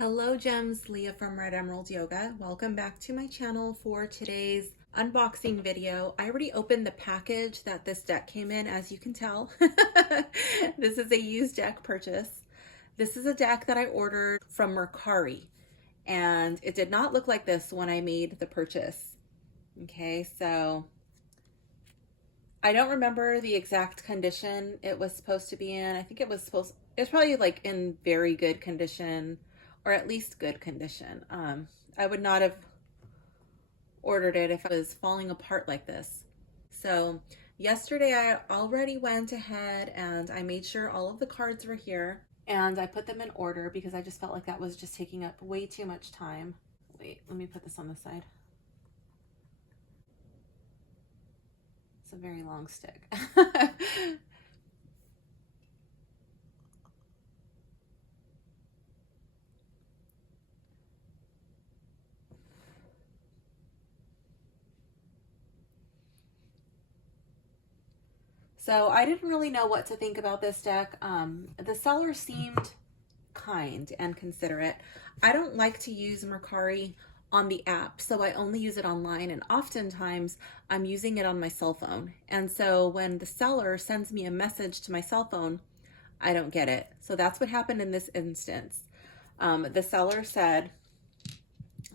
Hello gems, Leah from Red Emerald Yoga. Welcome back to my channel for today's unboxing video. I already opened the package that this deck came in, as you can tell. This is a used deck purchase. This is a deck that I ordered from Mercari, and it did not look like this when I made the purchase. Okay, so I don't remember the exact condition it was supposed to be in. I think it was probably like in very good condition, or at least good condition. I would not have ordered it if it was falling apart like this. So yesterday I already went ahead and I made sure all of the cards were here and I put them in order because I just felt like that was just taking up way too much time. Wait, let me put this on the side. It's a very long stick. So I didn't really know what to think about this deck. The seller seemed kind and considerate. I don't like to use Mercari on the app, so I only use it online, and oftentimes I'm using it on my cell phone. And so when the seller sends me a message to my cell phone, I don't get it. So that's what happened in this instance. The seller said,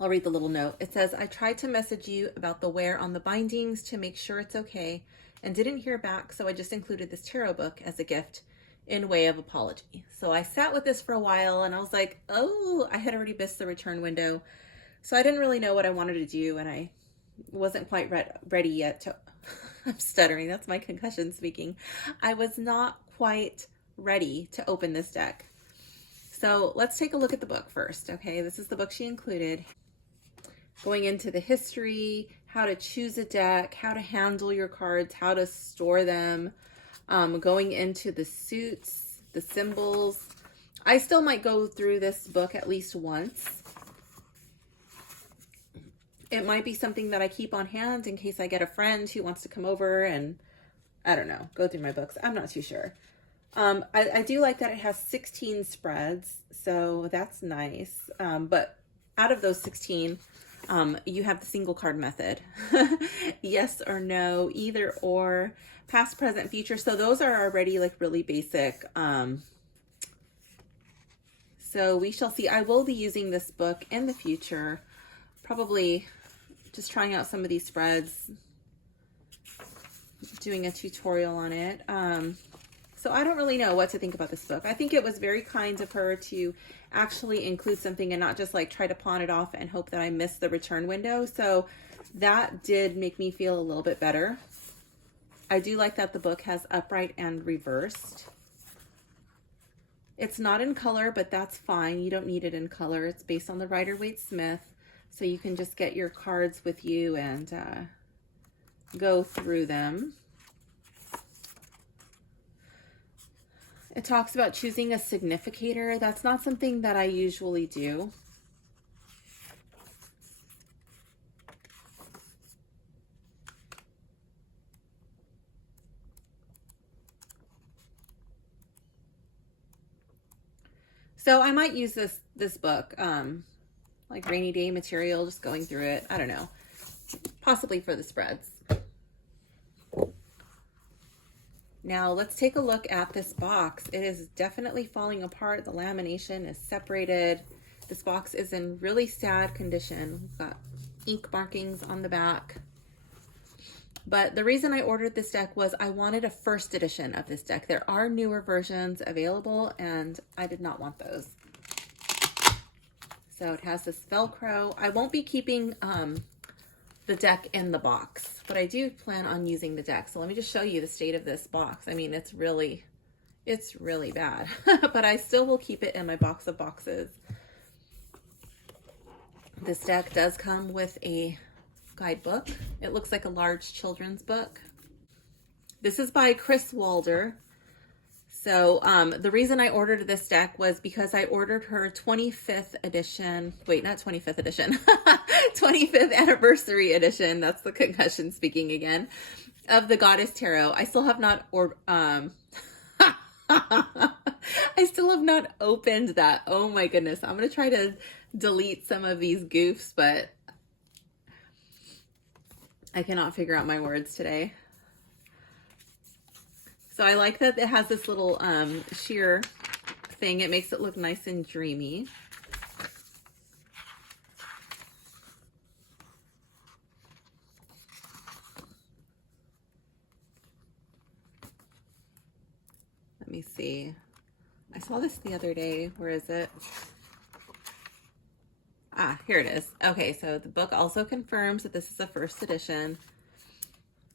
I'll read the little note. It says, I tried to message you about the wear on the bindings to make sure it's okay and didn't hear back, so I just included this tarot book as a gift in way of apology. So I sat with this for a while and I was like, oh, I had already missed the return window. So I didn't really know what I wanted to do, and I wasn't quite ready yet to, I'm stuttering, that's my concussion speaking. I was not quite ready to open this deck. So let's take a look at the book first, okay? This is the book she included. Going into the history, how to choose a deck, how to handle your cards, how to store them, going into the suits, the symbols. I still might go through this book at least once. It might be something that I keep on hand in case I get a friend who wants to come over and, I don't know, go through my books. I'm not too sure. I do like that it has 16 spreads, so that's nice. But out of those 16, you have the single card method. Yes or no, either or, past, present, future. So those are already like really basic. So we shall see. I will be using this book in the future, probably just trying out some of these spreads, doing a tutorial on it. So I don't really know what to think about this book. I think it was very kind of her to actually include something and not just like try to pawn it off and hope that I missed the return window. So that did make me feel a little bit better. I do like that the book has upright and reversed. It's not in color, but that's fine. You don't need it in color. It's based on the Rider-Waite-Smith. So you can just get your cards with you and go through them. It talks about choosing a significator. That's not something that I usually do. So I might use this book, like rainy day material, just going through it. I don't know, possibly for the spreads. Now let's take a look at this box. It is definitely falling apart. The lamination is separated. This box is in really sad condition. We've got ink markings on the back. But the reason I ordered this deck was I wanted a first edition of this deck. There are newer versions available and I did not want those. So it has this Velcro. I won't be keeping the deck in the box, but I do plan on using the deck. So let me just show you the state of this box. I mean, it's really bad, but I still will keep it in my box of boxes. This deck does come with a guidebook. It looks like a large children's book. This is by Kris Waldherr. So the reason I ordered this deck was because I ordered her 25th edition, wait, not 25th edition, 25th anniversary edition, that's the concussion speaking again, of the Goddess Tarot. I still have not ordered, I still have not opened that. Oh my goodness. I'm going to try to delete some of these goofs, but I cannot figure out my words today. So I like that it has this little sheer thing. It makes it look nice and dreamy. Let me see. I saw this the other day. Where is it? Ah, here it is. Okay, so the book also confirms that this is a first edition,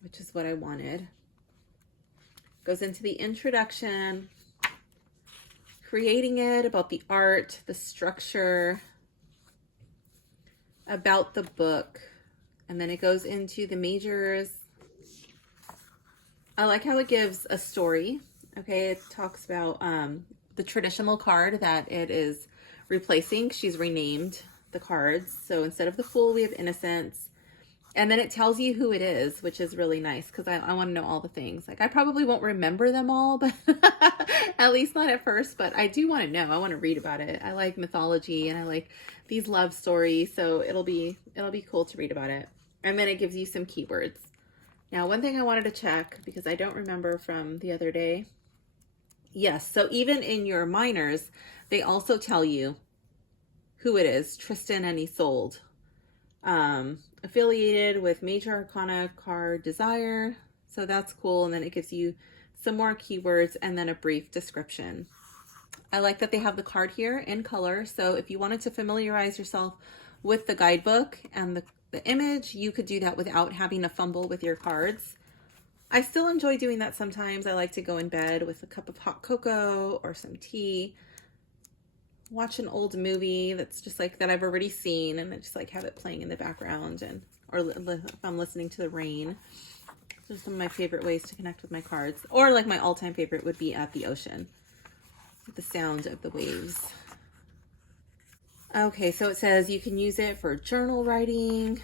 which is what I wanted. Goes into the introduction, creating it, about the art, the structure, about the book, and then it goes into the majors. I like how it gives a story. Okay, it talks about the traditional card that it is replacing. She's renamed the cards. So instead of the Fool, we have Innocence. And then it tells you who it is, which is really nice because I want to know all the things. Like, I probably won't remember them all, but at least not at first, but I do want to know. I want to read about it. I like mythology and I like these love stories, so it'll be cool to read about it. And then it gives you some keywords. Now, one thing I wanted to check because I don't remember from the other day. Yes, so even in your minors, they also tell you who it is, Tristan and Isolde. Affiliated with Major Arcana card Desire. So that's cool. And then it gives you some more keywords and then a brief description. I like that they have the card here in color. So if you wanted to familiarize yourself with the guidebook and the image, you could do that without having to fumble with your cards. I still enjoy doing that sometimes. I like to go in bed with a cup of hot cocoa or some tea, watch an old movie that's just like that I've already seen, and I just like have it playing in the background, and or if I'm listening to the rain. Those are some of my favorite ways to connect with my cards. Or like my all-time favorite would be at the ocean with the sound of the waves. Okay, so it says you can use it for journal writing,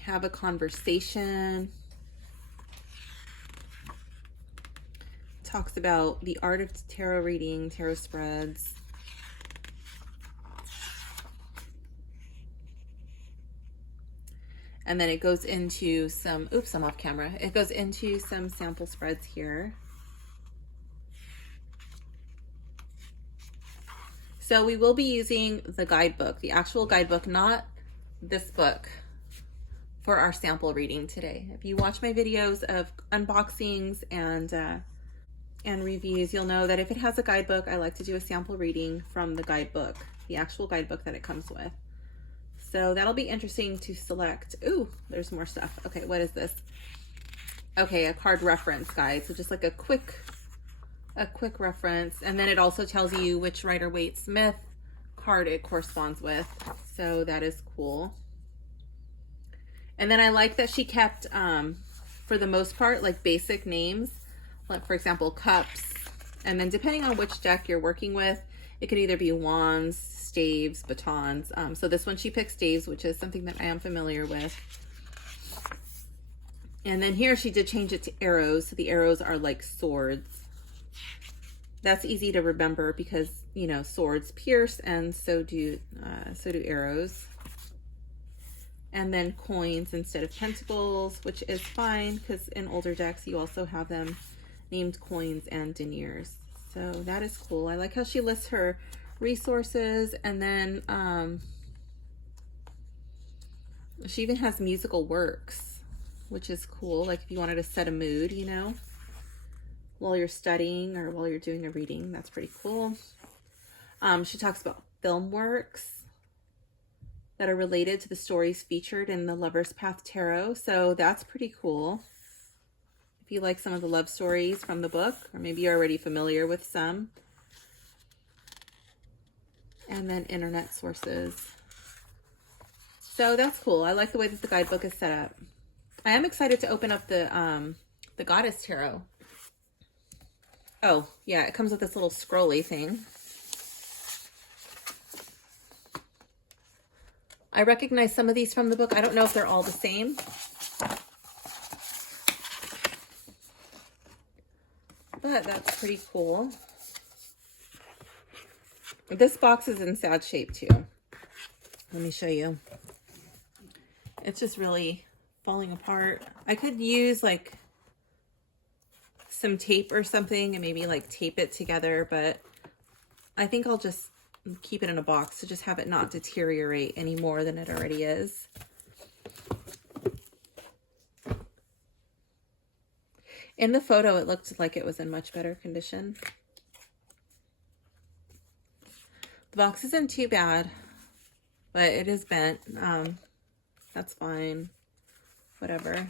have a conversation. Talks about the art of tarot reading, tarot spreads. And then it goes into some, oops, I'm off camera. It goes into some sample spreads here. So we will be using the guidebook, the actual guidebook, not this book, for our sample reading today. If you watch my videos of unboxings and reviews, you'll know that if it has a guidebook, I like to do a sample reading from the guidebook, the actual guidebook that it comes with. So that'll be interesting to select. Ooh, there's more stuff. Okay, what is this? Okay, a card reference guide. So just like a quick reference. And then it also tells you which Rider-Waite-Smith card it corresponds with. So that is cool. And then I like that she kept, for the most part, like basic names. Like, for example, cups. And then depending on which deck you're working with, it could either be wands, staves, batons. So this one she picked staves, which is something that I am familiar with. And then here she did change it to arrows. So the arrows are like swords. That's easy to remember because, you know, swords pierce, and so do arrows. And then coins instead of pentacles, which is fine because in older decks you also have them named coins and deniers. So that is cool. I like how she lists her resources, and then she even has musical works, which is cool. Like if you wanted to set a mood, you know, while you're studying or while you're doing a reading, that's pretty cool. She talks about film works that are related to the stories featured in the Lover's Path Tarot. So that's pretty cool. If you like some of the love stories from the book, or maybe you're already familiar with some. And then internet sources. So that's cool. I like the way that the guidebook is set up. I am excited to open up the Goddess Tarot. Oh, yeah, it comes with this little scrolly thing. I recognize some of these from the book. I don't know if they're all the same. But that's pretty cool. This box is in sad shape too. Let me show you. It's just really falling apart. I could use like some tape or something and maybe like tape it together, but I think I'll just keep it in a box to just have it not deteriorate any more than it already is. In the photo, it looked like it was in much better condition. The box isn't too bad, but it is bent. That's fine. Whatever.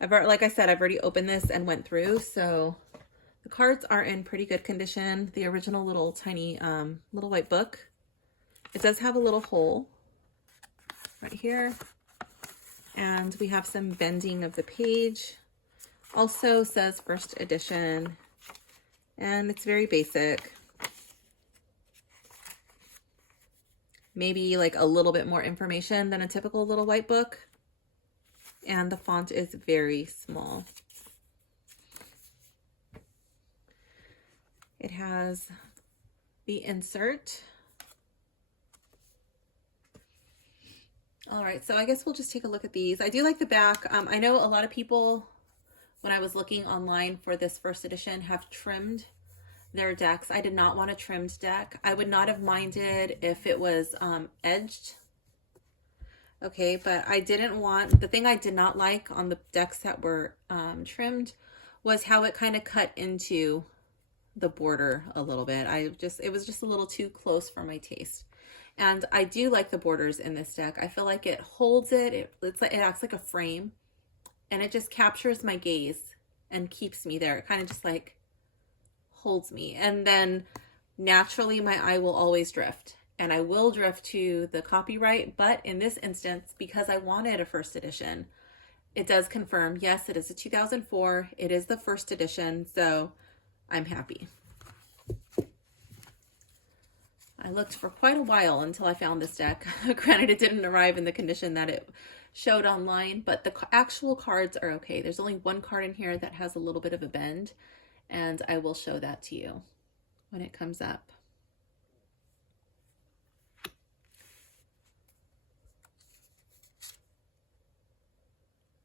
Like I said, I've already opened this and went through, so the cards are in pretty good condition. The original little tiny little white book. It does have a little hole right here, and we have some bending of the page. Also says first edition, and it's very basic. Maybe like a little bit more information than a typical little white book. And the font is very small. It has the insert. All right, so I guess we'll just take a look at these. I do like the back. I know a lot of people, when I was looking online for this first edition, have trimmed their decks. I did not want a trimmed deck. I would not have minded if it was edged. Okay, but I didn't want, the thing I did not like on the decks that were trimmed was how it kind of cut into the border a little bit. It was just a little too close for my taste. And I do like the borders in this deck. I feel like it holds it. It acts like a frame, and it just captures my gaze and keeps me there. It kind of just like holds me. And then naturally my eye will always drift, and I will drift to the copyright. But in this instance, because I wanted a first edition, it does confirm, yes, it is a 2004. It is the first edition. So I'm happy. I looked for quite a while until I found this deck. Granted, it didn't arrive in the condition that it showed online, but the actual cards are okay. There's only one card in here that has a little bit of a bend, and I will show that to you when it comes up.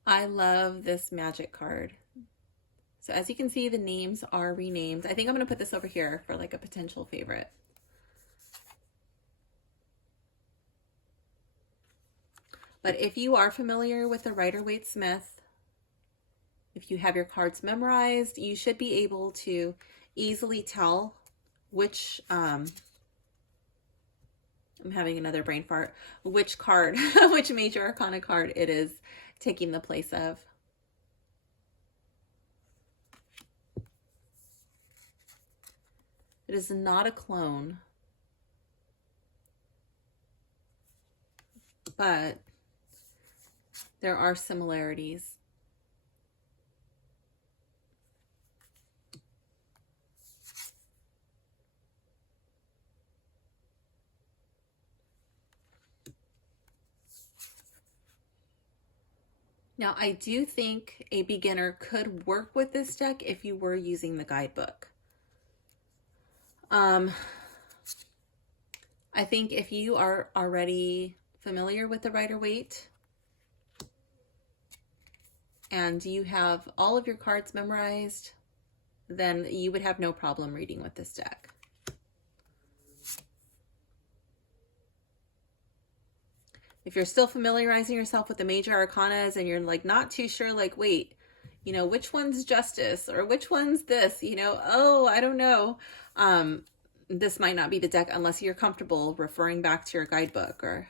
I love this magic card. So as you can see, the names are renamed. I think I'm going to put this over here for like a potential favorite. But if you are familiar with the Rider-Waite-Smith, if you have your cards memorized, you should be able to easily tell which, I'm having another brain fart, which card, which major arcana card it is taking the place of. It is not a clone, but there are similarities. Now, I do think a beginner could work with this deck if you were using the guidebook. I think if you are already familiar with the Rider-Waite and you have all of your cards memorized, then you would have no problem reading with this deck. If you're still familiarizing yourself with the major arcanas and you're like not too sure, like, wait, you know, which one's justice or which one's this, you know, oh, I don't know. This might not be the deck unless you're comfortable referring back to your guidebook or.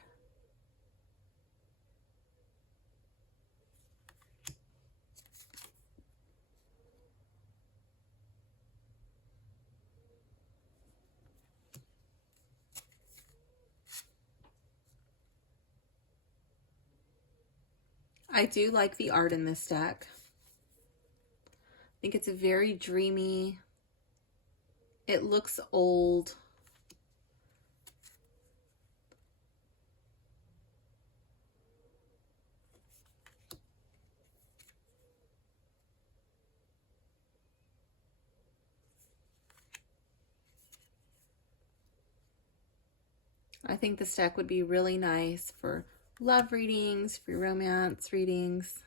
I do like the art in this deck. I think it's very dreamy. It looks old. I think this deck would be really nice for love readings, for romance readings.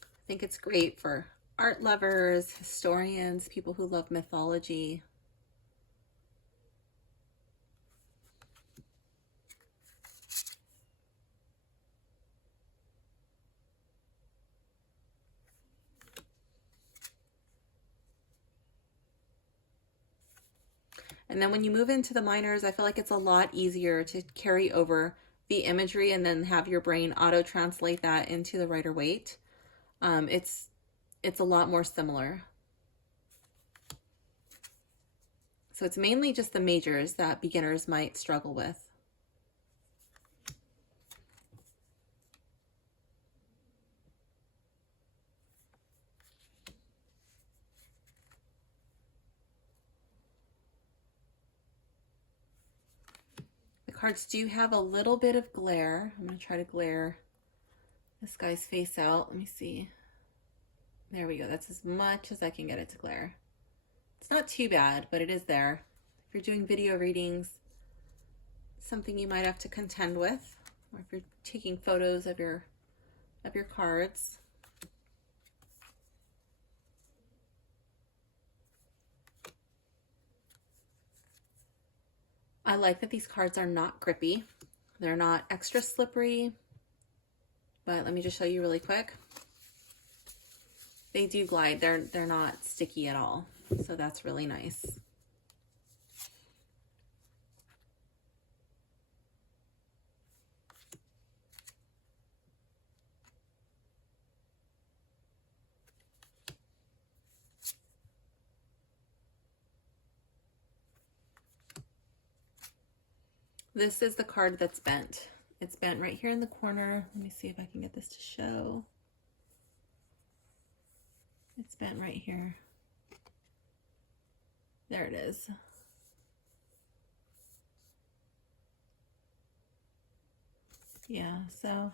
I think it's great for art lovers, historians, people who love mythology. And then when you move into the minors, I feel like it's a lot easier to carry over the imagery and then have your brain auto translate that into the Rider-Waite. It's a lot more similar. So it's mainly just the majors that beginners might struggle with. The cards do have a little bit of glare. I'm going to try to glare this guy's face out. Let me see. There we go. That's as much as I can get it to glare. It's not too bad, but it is there. If you're doing video readings, something you might have to contend with, or if you're taking photos of your cards. I like that these cards are not grippy. They're not extra slippery, but let me just show you really quick. They do glide. They're not sticky at all. So that's really nice. This is the card that's bent. It's bent right here in the corner. Let me see if I can get this to show. It's bent right here. There it is. Yeah, so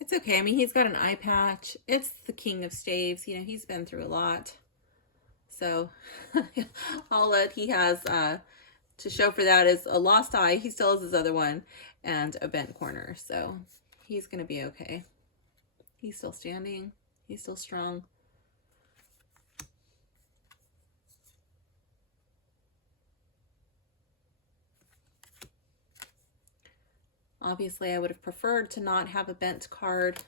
it's okay. I mean, he's got an eye patch. It's the King of Staves. You know, he's been through a lot. So all that he has to show for that is a lost eye. He still has his other one and a bent corner. So he's going to be okay. He's still standing. He's still strong. Obviously, I would have preferred to not have a bent card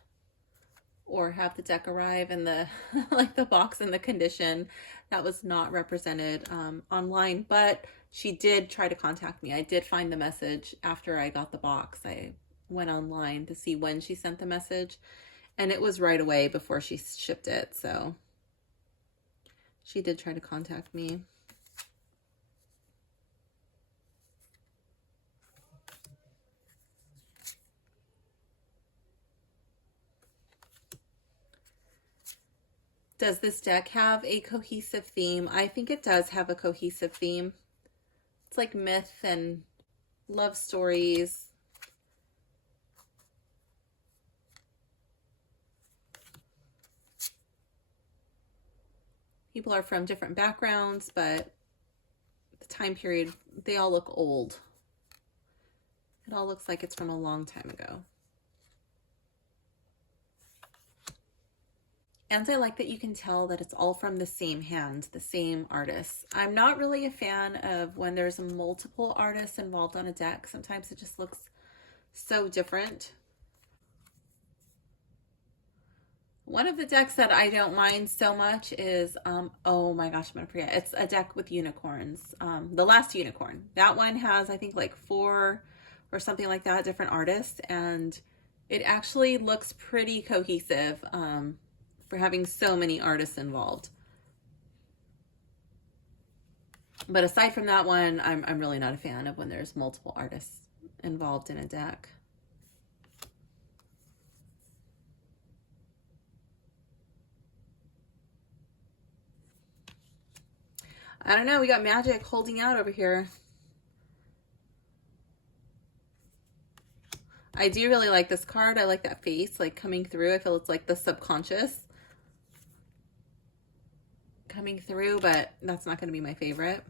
or have the deck arrive in the like the box in the condition that was not represented online, but she did try to contact me. I did find the message after I got the box. I went online to see when she sent the message, and it was right away before she shipped it. So she did try to contact me. Does this deck have a cohesive theme? I think it does have a cohesive theme. It's like myth and love stories. People are from different backgrounds, but the time period, they all look old. It all looks like it's from a long time ago. And I like that you can tell that it's all from the same hand, the same artist. I'm not really a fan of when there's multiple artists involved on a deck. Sometimes it just looks so different. One of the decks that I don't mind so much is, oh my gosh, I'm gonna forget. It's a deck with unicorns. The Last Unicorn. That one has, I think, like 4 or something like that, different artists. And it actually looks pretty cohesive. For having so many artists involved. But aside from that one, I'm really not a fan of when there's multiple artists involved in a deck. I don't know, we got magic holding out over here. I do really like this card. I like that face like coming through. I feel it's like the subconscious coming through, but that's not going to be my favorite.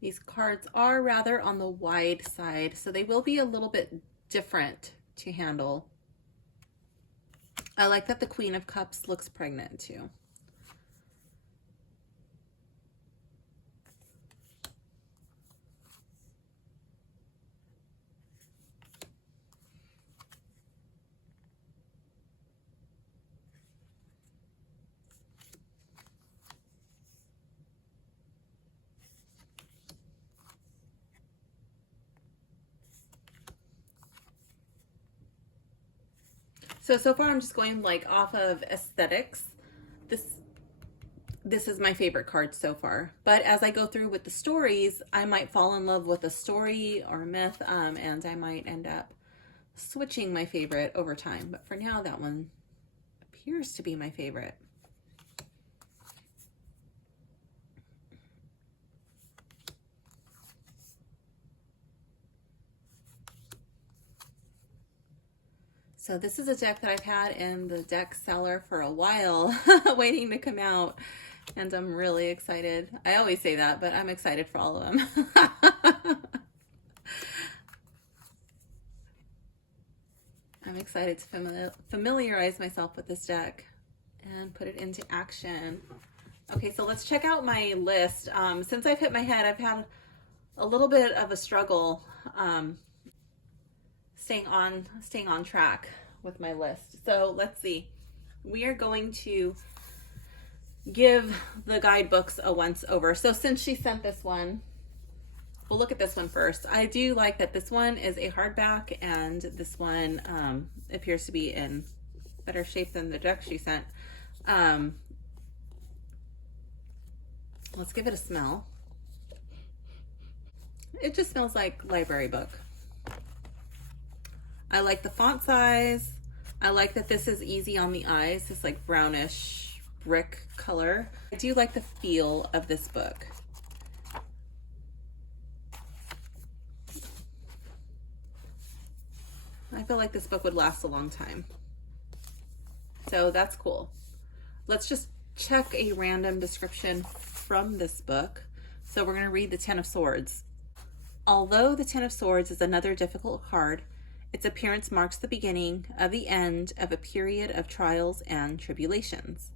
These cards are rather on the wide side, so they will be a little bit different to handle. I like that the Queen of Cups looks pregnant too. So far I'm just going like off of aesthetics. This is my favorite card so far. But as I go through with the stories, I might fall in love with a story or a myth, and I might end up switching my favorite over time. But for now, that one appears to be my favorite. So this is a deck that I've had in the Deck Cellar for a while, waiting to come out, and I'm really excited. I always say that, but I'm excited for all of them. I'm excited to familiarize myself with this deck and put it into action. Okay, so let's check out my list. Since I've hit my head, I've had a little bit of a struggle staying on track with my list. So let's see. We are going to give the guidebooks a once over. So since she sent this one, we'll look at this one first. I do like that this one is a hardback, and this one appears to be in better shape than the deck she sent. Let's give it a smell. It just smells like library book. I like the font size. I like that this is easy on the eyes. It's like brownish brick color. I do like the feel of this book. I feel like this book would last a long time. So that's cool. Let's just check a random description from this book. So we're going to read the Ten of Swords. Although the Ten of Swords is another difficult card, its appearance marks the beginning of the end of a period of trials and tribulations.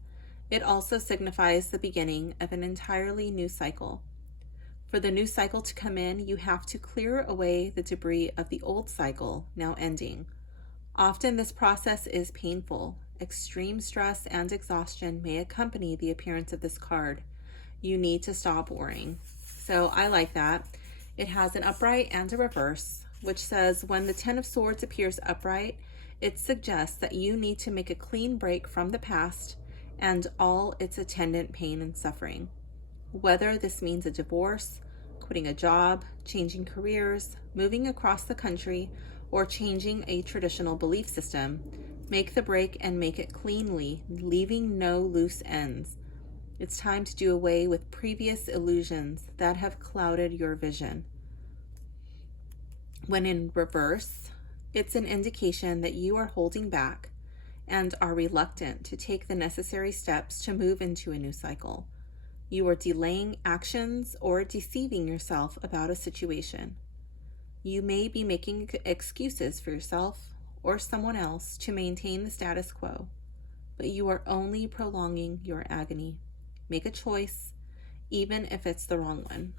It also signifies the beginning of an entirely new cycle. For the new cycle to come in, you have to clear away the debris of the old cycle, now ending. Often this process is painful. Extreme stress and exhaustion may accompany the appearance of this card. You need to stop worrying. So I like that. It has an upright and a reverse, which says when the Ten of Swords appears upright, it suggests that you need to make a clean break from the past and all its attendant pain and suffering. Whether this means a divorce, quitting a job, changing careers, moving across the country, or changing a traditional belief system, make the break and make it cleanly, leaving no loose ends. It's time to do away with previous illusions that have clouded your vision. When in reverse, it's an indication that you are holding back and are reluctant to take the necessary steps to move into a new cycle. You are delaying actions or deceiving yourself about a situation. You may be making excuses for yourself or someone else to maintain the status quo, but you are only prolonging your agony. Make a choice, even if it's the wrong one.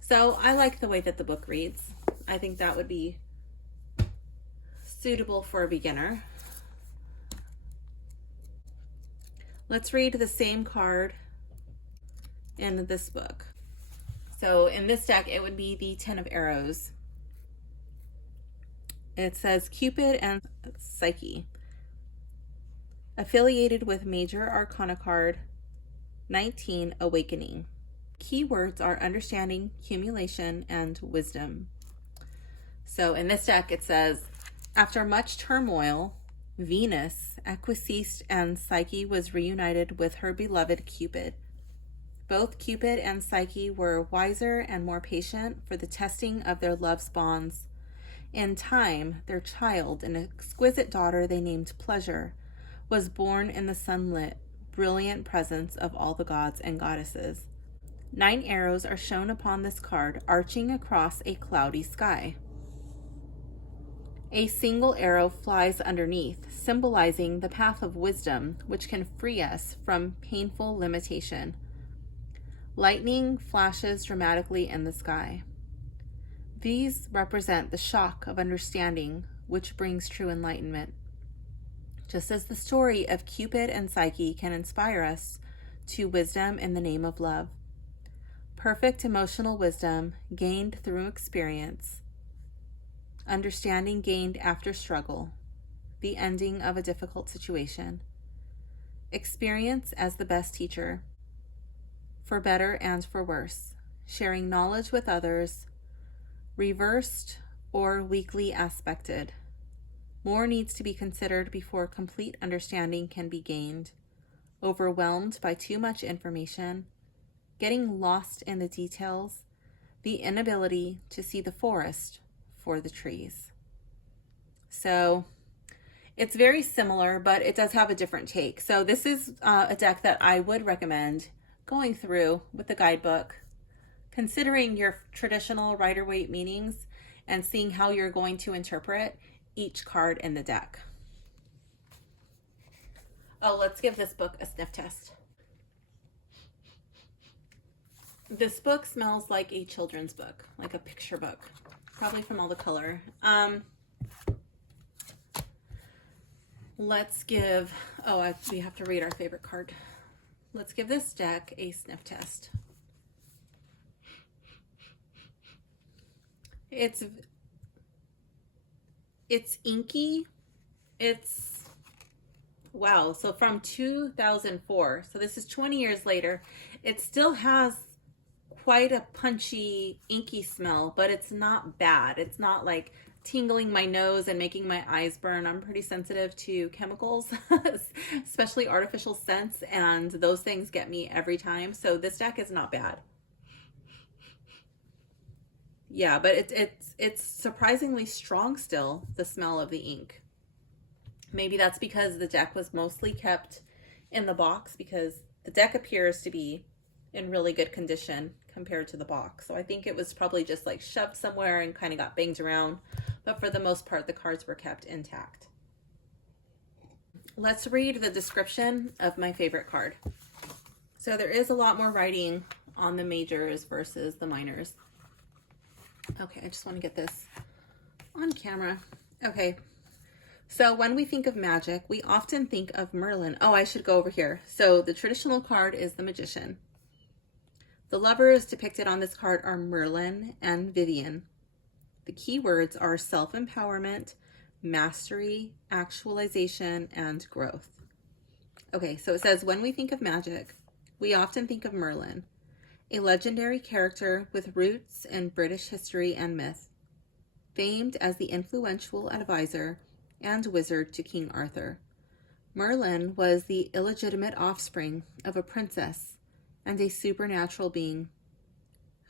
So I like the way that the book reads. I think that would be suitable for a beginner. Let's read the same card in this book. So in this deck, it would be the Ten of Arrows. It says Cupid and Psyche. Affiliated with Major Arcana card 19, Awakening. Keywords are understanding, accumulation, and wisdom. So in this deck, it says, after much turmoil, Venus Equiciste and Psyche was reunited with her beloved Cupid. Both Cupid and Psyche were wiser and more patient for the testing of their love's bonds. In time, their child, an exquisite daughter they named Pleasure, was born in the sunlit, brilliant presence of all the gods and goddesses. 9 arrows are shown upon this card, arching across a cloudy sky. A single arrow flies underneath, symbolizing the path of wisdom, which can free us from painful limitation. Lightning flashes dramatically in the sky. These represent the shock of understanding, which brings true enlightenment. Just as the story of Cupid and Psyche can inspire us to wisdom in the name of love. Perfect emotional wisdom gained through experience. Understanding gained after struggle. The ending of a difficult situation. Experience as the best teacher. For better and for worse. Sharing knowledge with others. Reversed or weakly aspected. More needs to be considered before complete understanding can be gained. Overwhelmed by too much information. Getting lost in the details. The inability to see the forest for the trees. So it's very similar, but it does have a different take. So this is a deck that I would recommend going through with the guidebook, considering your traditional Rider-Waite meanings and seeing how you're going to interpret each card in the deck. Oh, let's give this book a sniff test. This book smells like a children's book, like a picture book, probably from all the color. Let's give, we have to read our favorite card. Let's give this deck a sniff test. It's inky. Wow. So from 2004, so this is 20 years later, it still has quite a punchy, inky smell, but it's not bad. It's not like tingling my nose and making my eyes burn. I'm pretty sensitive to chemicals, especially artificial scents, and those things get me every time. So this deck is not bad. Yeah, but it's surprisingly strong still, the smell of the ink. Maybe that's because the deck was mostly kept in the box, because the deck appears to be in really good condition compared to the box. So I think it was probably just like shoved somewhere and kind of got banged around. But for the most part, the cards were kept intact. Let's read the description of my favorite card. So there is a lot more writing on the majors versus the minors. Okay, I just want to get this on camera. Okay, so when we think of magic, we often think of Merlin. Oh, I should go over here. So the traditional card is the Magician. The lovers depicted on this card are Merlin and Vivian. The key words are self-empowerment, mastery, actualization, and growth. Okay, so it says, when we think of magic, we often think of Merlin, a legendary character with roots in British history and myth, famed as the influential advisor and wizard to King Arthur. Merlin was the illegitimate offspring of a princess and a supernatural being,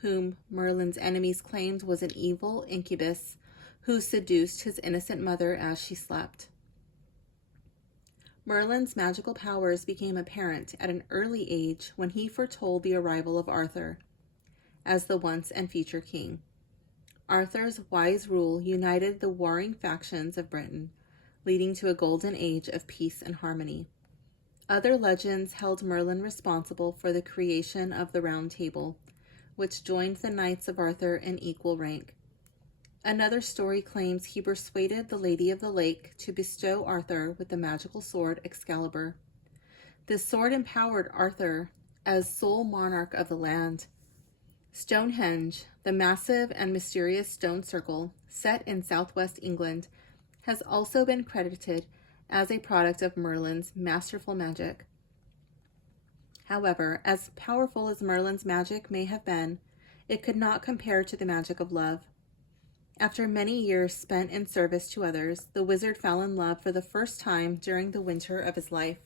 whom Merlin's enemies claimed was an evil incubus who seduced his innocent mother as she slept. Merlin's magical powers became apparent at an early age when he foretold the arrival of Arthur as the once and future king. Arthur's wise rule united the warring factions of Britain, leading to a golden age of peace and harmony. Other legends held Merlin responsible for the creation of the Round Table, which joined the Knights of Arthur in equal rank. Another story claims he persuaded the Lady of the Lake to bestow Arthur with the magical sword Excalibur. This sword empowered Arthur as sole monarch of the land. Stonehenge, the massive and mysterious stone circle set in southwest England, has also been credited as a product of Merlin's masterful magic. However, as powerful as Merlin's magic may have been, it could not compare to the magic of love. After many years spent in service to others, the wizard fell in love for the first time during the winter of his life.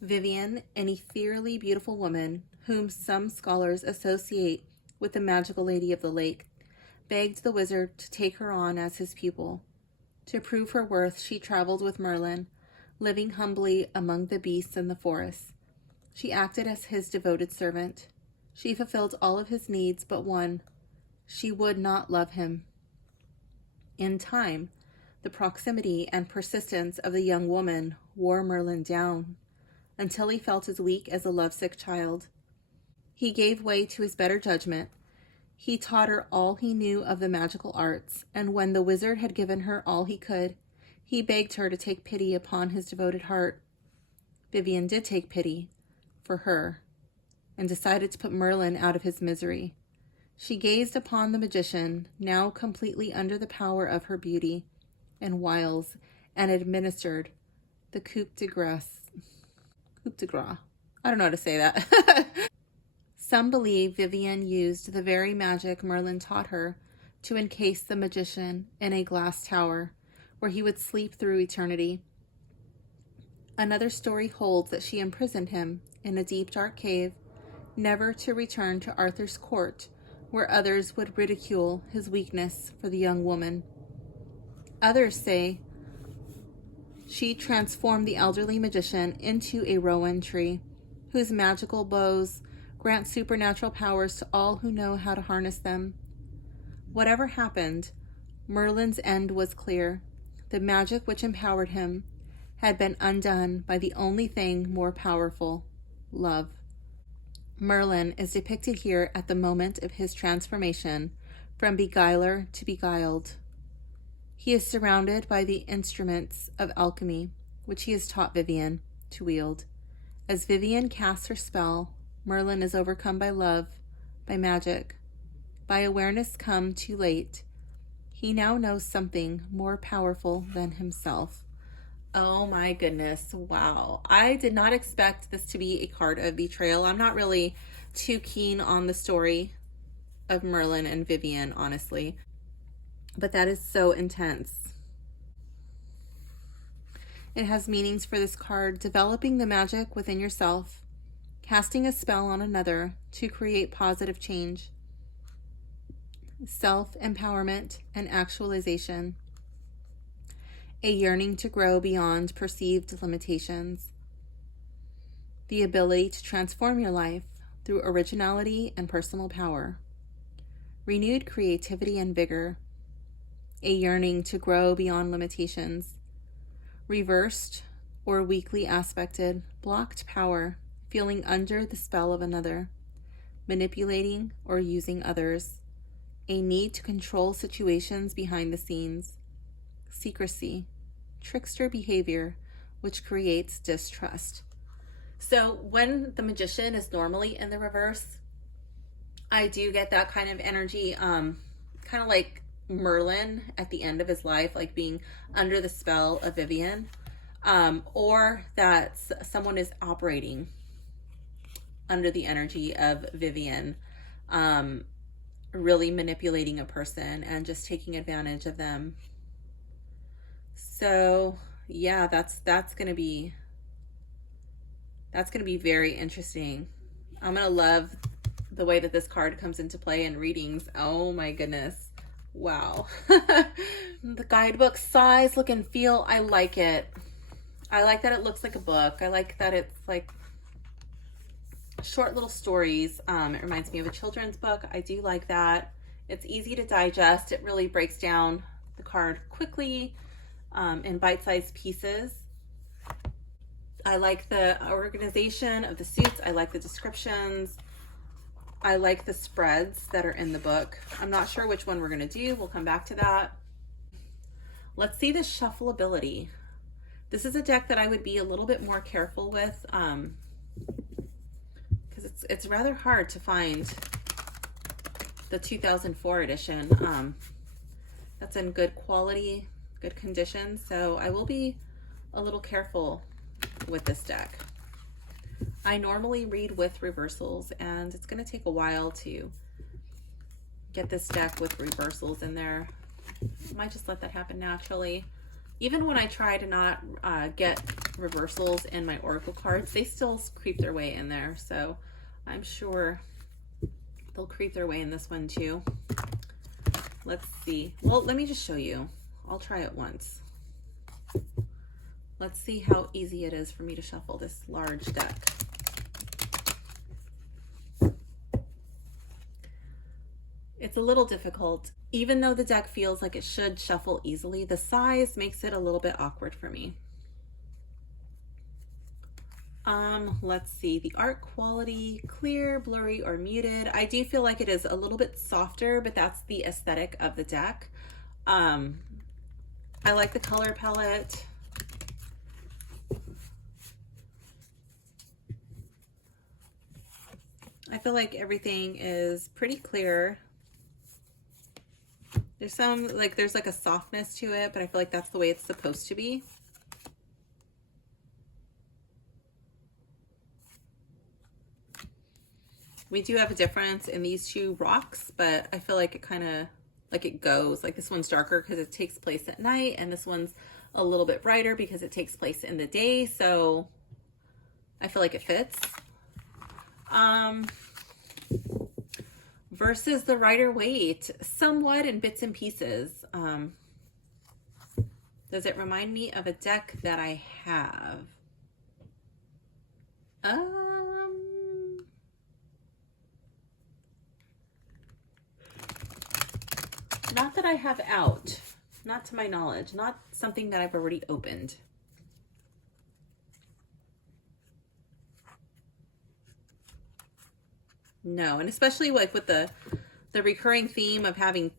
Vivian, an ethereally beautiful woman, whom some scholars associate with the magical lady of the lake, begged the wizard to take her on as his pupil. To prove her worth, she traveled with Merlin, living humbly among the beasts in the forest. She acted as his devoted servant. She fulfilled all of his needs but one. She would not love him. In time, the proximity and persistence of the young woman wore Merlin down, until he felt as weak as a lovesick child. He gave way to his better judgment. He taught her all he knew of the magical arts, and when the wizard had given her all he could, he begged her to take pity upon his devoted heart. Vivian did take pity for her, and decided to put Merlin out of his misery. She gazed upon the magician, now completely under the power of her beauty and wiles, and administered the coup de grace. I don't know how to say that. Some believe Vivian used the very magic Merlin taught her to encase the magician in a glass tower, where he would sleep through eternity. Another story holds that she imprisoned him in a deep, dark cave, never to return to Arthur's court, where others would ridicule his weakness for the young woman. Others say she transformed the elderly magician into a rowan tree, whose magical boughs grant supernatural powers to all who know how to harness them. Whatever happened, Merlin's end was clear. The magic which empowered him had been undone by the only thing more powerful, love. Merlin is depicted here at the moment of his transformation from beguiler to beguiled. He is surrounded by the instruments of alchemy, which he has taught Vivian to wield. As Vivian casts her spell, Merlin is overcome by love, by magic, by awareness come too late. He now knows something more powerful than himself. Oh my goodness, wow. I did not expect this to be a card of betrayal. I'm not really too keen on the story of Merlin and Vivian, honestly. But that is so intense. It has meanings for this card: developing the magic within yourself, casting a spell on another to create positive change, self-empowerment and actualization, a yearning to grow beyond perceived limitations, the ability to transform your life through originality and personal power, renewed creativity and vigor, a yearning to grow beyond limitations, reversed or weakly aspected, blocked power, feeling under the spell of another, manipulating or using others, a need to control situations behind the scenes, secrecy, trickster behavior, which creates distrust. So when the magician is normally in the reverse, I do get that kind of energy, kind of like Merlin at the end of his life, like being under the spell of Vivian, or that someone is operating under the energy of Vivian, really manipulating a person and just taking advantage of them. So yeah, that's gonna be very interesting. I'm gonna love the way that this card comes into play in readings. Oh my goodness, wow. The guidebook size, look and feel, I like it. I like that it looks like a book. I like that it's like short little stories. It reminds me of a children's book. I do like that. It's easy to digest. It really breaks down the card quickly, in bite-sized pieces. I like the organization of the suits. I like the descriptions. I like the spreads that are in the book. I'm not sure which one we're going to do. We'll come back to that. Let's see the shuffleability. This is a deck that I would be a little bit more careful with, because it's rather hard to find the 2004 edition that's in good quality, good condition. So I will be a little careful with this deck. I normally read with reversals, and it's going to take a while to get this deck with reversals in there. I might just let that happen naturally. Even when I try to not get reversals in my Oracle cards, they still creep their way in there. So I'm sure they'll creep their way in this one too. Let's see. Well, let me just show you. I'll try it once. Let's see how easy it is for me to shuffle this large deck. It's a little difficult. Even though the deck feels like it should shuffle easily, the size makes it a little bit awkward for me. Let's see, the art quality, clear, blurry, or muted. I do feel like it is a little bit softer, but that's the aesthetic of the deck. I like the color palette. I feel like everything is pretty clear. There's some, like, there's like a softness to it, but I feel like that's the way it's supposed to be. We do have a difference in these two rocks, but I feel like it kind of, like it goes, like this one's darker because it takes place at night, and this one's a little bit brighter because it takes place in the day. So I feel like it fits. Versus the Rider-Waite, somewhat in bits and pieces. Does it remind me of a deck that I have? Not that I have out, not to my knowledge, not something that I've already opened. No, and especially like with the recurring theme of having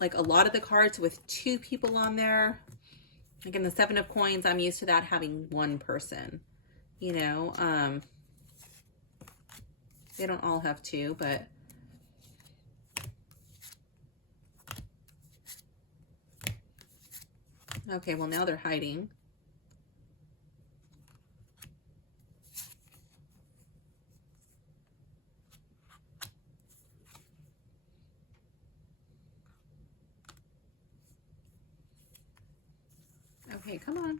like a lot of the cards with two people on there. Like in the Seven of Coins, I'm used to that having one person, you know. They don't all have two, but okay, well now they're hiding. Okay, come on.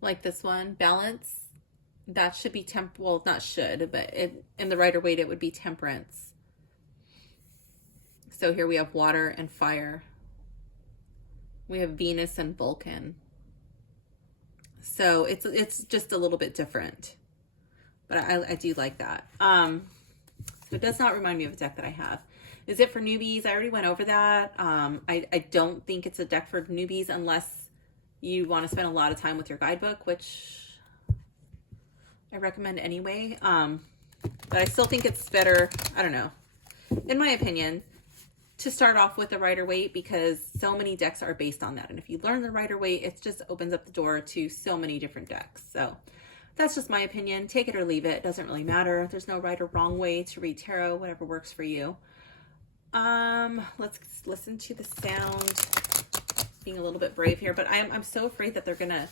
Like this one, balance. That should be well, not should, but in the Rider-Waite, it would be temperance. So here we have water and fire. We have Venus and Vulcan. So it's just a little bit different, but I do like that. So it does not remind me of a deck that I have. Is it for newbies? I already went over that. I don't think it's a deck for newbies unless you want to spend a lot of time with your guidebook, which I recommend anyway. But I still think it's better, I don't know, in my opinion, to start off with the Rider-Waite, because so many decks are based on that. And if you learn the Rider-Waite, it just opens up the door to so many different decks. So that's just my opinion. Take it or leave it. It doesn't really matter. There's no right or wrong way to read tarot, whatever works for you. Let's listen to the sound. Being a little bit brave here, but I'm so afraid that they're gonna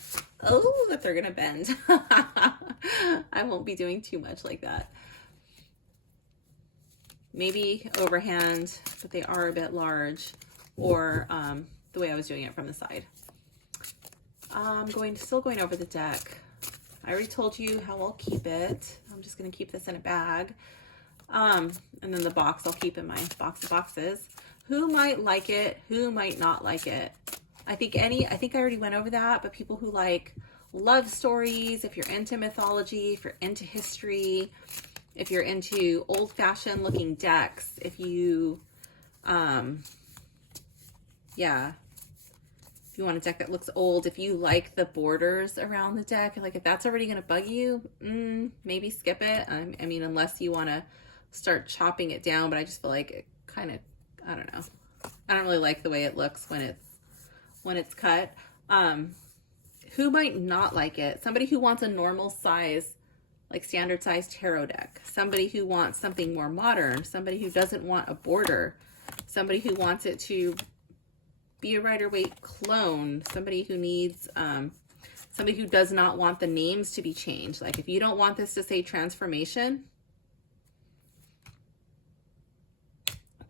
bend. I won't be doing too much like that. Maybe overhand, but they are a bit large, or the way I was doing it from the side. I'm still going over the deck. I already told you how I'll keep it. I'm just going to keep this in a bag. And then the box I'll keep in my box of boxes. Who might like it? Who might not like it? I think I already went over that, but people who like love stories, if you're into mythology, if you're into history, if you're into old-fashioned looking decks, if you, yeah, if you want a deck that looks old, if you like the borders around the deck, like if that's already going to bug you, maybe skip it. I mean, unless you want to start chopping it down, but I just feel like it kind of, I don't know. I don't really like the way it looks when it's cut. Who might not like it? Somebody who wants a normal size, like standard size tarot deck. Somebody who wants something more modern. Somebody who doesn't want a border. Somebody who wants it to be a Rider-Waite clone. Somebody who needs, somebody who does not want the names to be changed. Like if you don't want this to say transformation,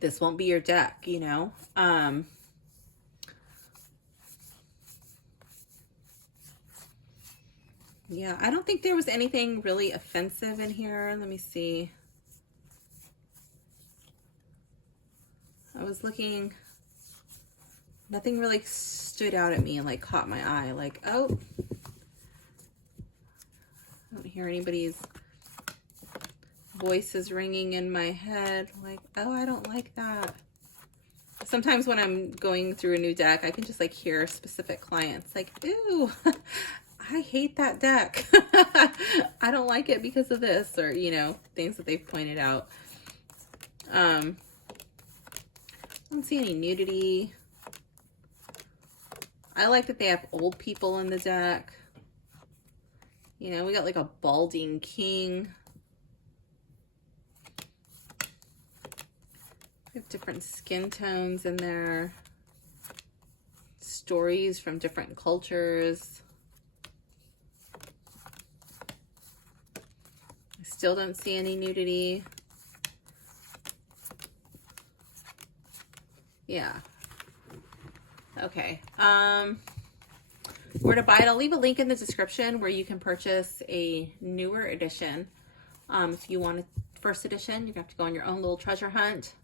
this won't be your deck, you know? Yeah, I don't think there was anything really offensive in here. Let me see. I was looking, nothing really stood out at me and like caught my eye. Like, oh, I don't hear anybody's voices ringing in my head. Like, oh, I don't like that. Sometimes when I'm going through a new deck, I can just like hear specific clients like, ooh, I hate that deck. I don't like it because of this, or, you know, things that they've pointed out. I don't see any nudity. I like that they have old people in the deck. You know, we got like a balding king. We have different skin tones in there. Stories from different cultures. I still don't see any nudity. Yeah. Okay. Where to buy it, I'll leave a link in the description where you can purchase a newer edition. If you want a first edition, you have to go on your own little treasure hunt.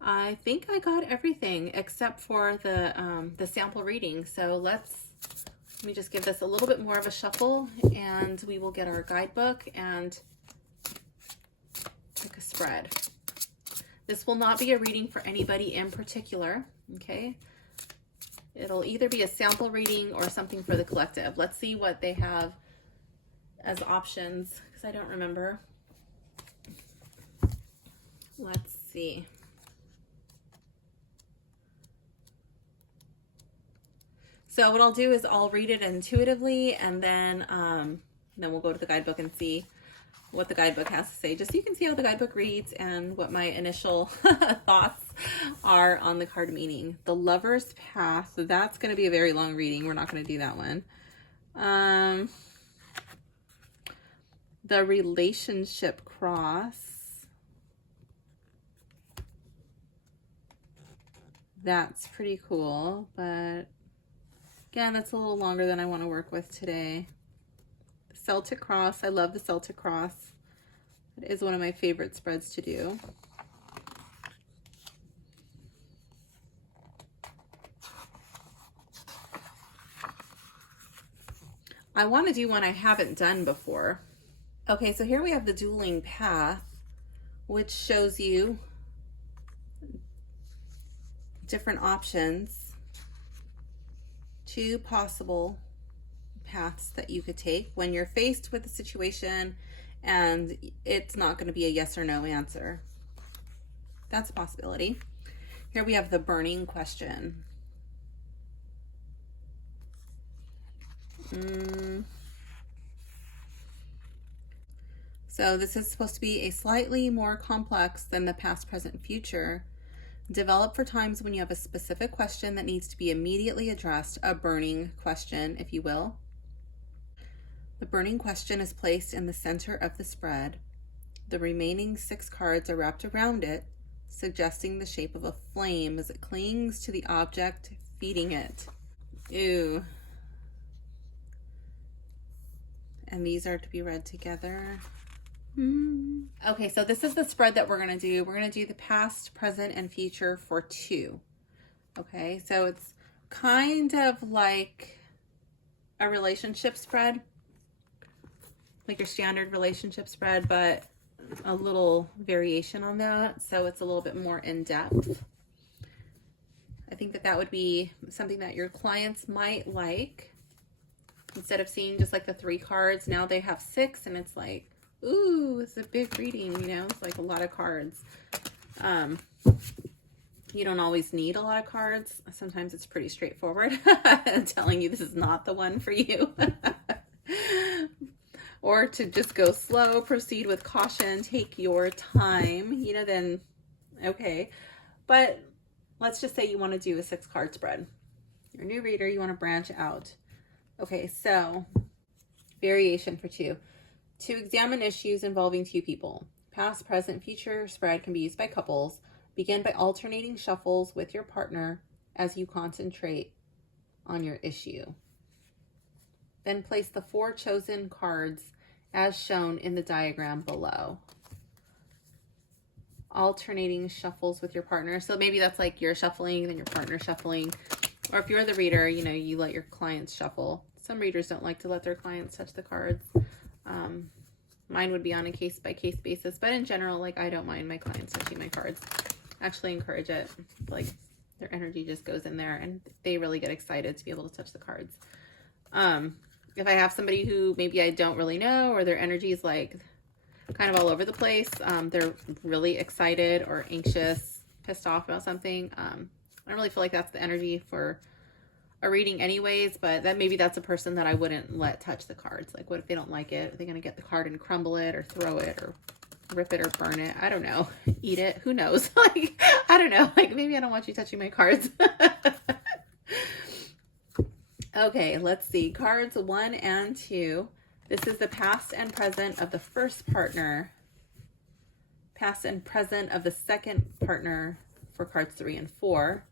I think I got everything except for the sample reading. So let me just give this a little bit more of a shuffle, and we will get our guidebook and pick a spread. This will not be a reading for anybody in particular, okay? It'll either be a sample reading or something for the collective. Let's see what they have as options, because I don't remember. Let's see. So what I'll do is I'll read it intuitively, and then we'll go to the guidebook and see what the guidebook has to say, just so you can see how the guidebook reads and what my initial thoughts are on the card meaning. The Lover's Path, so that's going to be a very long reading. We're not going to do that one. The Relationship Cross. That's pretty cool, but again, that's a little longer than I want to work with today. The Celtic Cross. I love the Celtic Cross. It is one of my favorite spreads to do. I want to do one I haven't done before. Okay, so here we have the Dueling Path, which shows you different options, 2 possible paths that you could take when you're faced with a situation and it's not going to be a yes or no answer. That's a possibility. Here we have the Burning Question. So this is supposed to be a slightly more complex than the past, present, future. Develop for times when you have a specific question that needs to be immediately addressed, a burning question, if you will. The burning question is placed in the center of the spread. The remaining 6 cards are wrapped around it, suggesting the shape of a flame as it clings to the object feeding it. Ew. And these are to be read together. Okay, so this is the spread that we're going to do. We're going to do the past, present, and future for 2. Okay, so it's kind of like a relationship spread, like your standard relationship spread, but a little variation on that. So it's a little bit more in depth. I think that that would be something that your clients might like. Instead of seeing just like the 3 cards, now they have 6, and it's like, ooh, it's a big reading, you know, it's like a lot of cards. You don't always need a lot of cards. Sometimes it's pretty straightforward telling you this is not the one for you. Or to just go slow, proceed with caution, take your time, you know, then okay. But let's just say you want to do a 6-card spread. You're a new reader, you want to branch out. Okay, so variation for 2. To examine issues involving 2 people. Past, present, future spread can be used by couples. Begin by alternating shuffles with your partner as you concentrate on your issue. Then place the 4 chosen cards as shown in the diagram below. Alternating shuffles with your partner. So maybe that's like you're shuffling, then your partner shuffling. Or if you're the reader, you know, you let your clients shuffle. Some readers don't like to let their clients touch the cards. Mine would be on a case-by-case basis. But in general, like, I don't mind my clients touching my cards. Actually encourage it. Like, their energy just goes in there and they really get excited to be able to touch the cards. If I have somebody who maybe I don't really know, or their energy is like kind of all over the place, they're really excited or anxious, pissed off about something. I don't really feel like that's the energy for a reading anyways, but maybe that's a person that I wouldn't let touch the cards. Like, what if they don't like it? Are they going to get the card and crumble it or throw it or rip it or burn it? I don't know. Eat it? Who knows? Like, I don't know. Like, maybe I don't want you touching my cards. Okay, let's see. Cards 1 and 2. This is the past and present of the first partner. Past and present of the second partner for cards 3 and 4.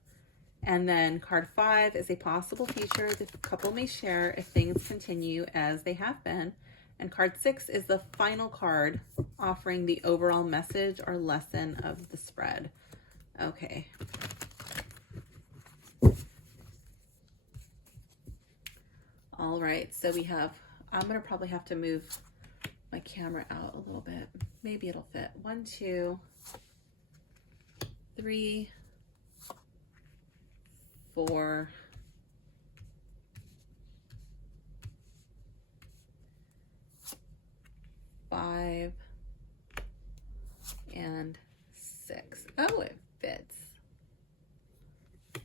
And then card 5 is a possible future the couple may share if things continue as they have been. And card 6 is the final card offering the overall message or lesson of the spread. Okay. All right, so we have, I'm going to probably have to move my camera out a little bit. Maybe it'll fit. 1, 2, 3, 4, 5, and 6. Oh, it fits.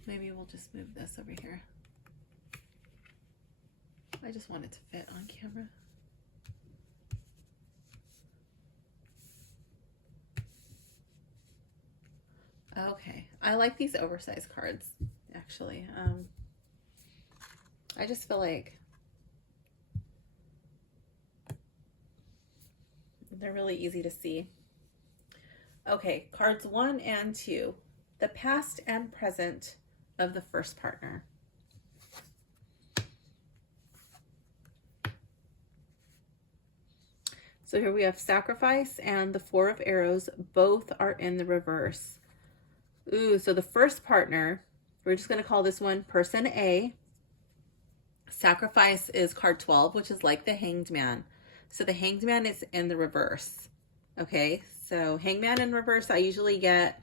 Maybe we'll just move this over here. I just want it to fit on camera. Okay, I like these oversized cards, actually. I just feel like they're really easy to see. Okay, cards 1 and 2, the past and present of the first partner. So here we have sacrifice and the 4 of arrows. Both are in the reverse. Ooh, so the first partner, we're just going to call this one person A. Sacrifice is card 12, which is like the Hanged Man. So the Hanged Man is in the reverse. Okay, so Hanged Man in reverse, I usually get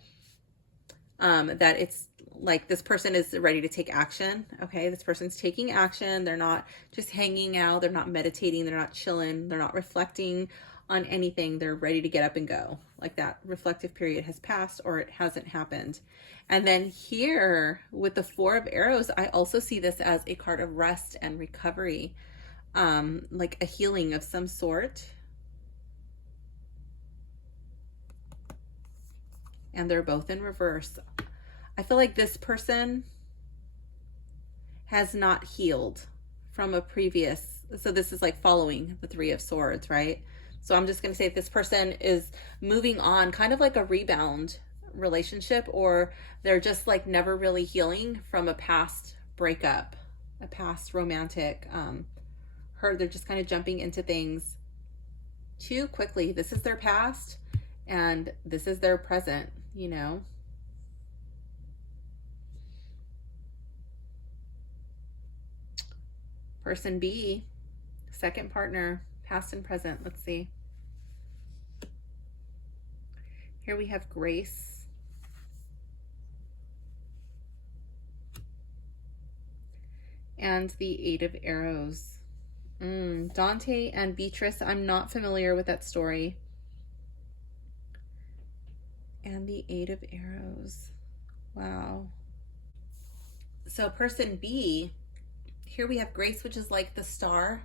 that it's like this person is ready to take action. Okay, this person's taking action. They're not just hanging out. They're not meditating. They're not chilling. They're not reflecting on anything. They're ready to get up and go. Like that reflective period has passed or it hasn't happened. And then here with the 4 of arrows, I also see this as a card of rest and recovery, like a healing of some sort. And they're both in reverse. I feel like this person has not healed from a previous, so this is like following the 3 of swords, right? So I'm just going to say this person is moving on, kind of like a rebound relationship, or they're just like never really healing from a past breakup, a past romantic hurt. They're just kind of jumping into things too quickly. This is their past and this is their present, you know? Person B, second partner, past and present. Let's see. Here we have Grace. And the 8 of arrows. Dante and Beatrice. I'm not familiar with that story. And the 8 of arrows. Wow. So person B, here we have Grace, which is like the star.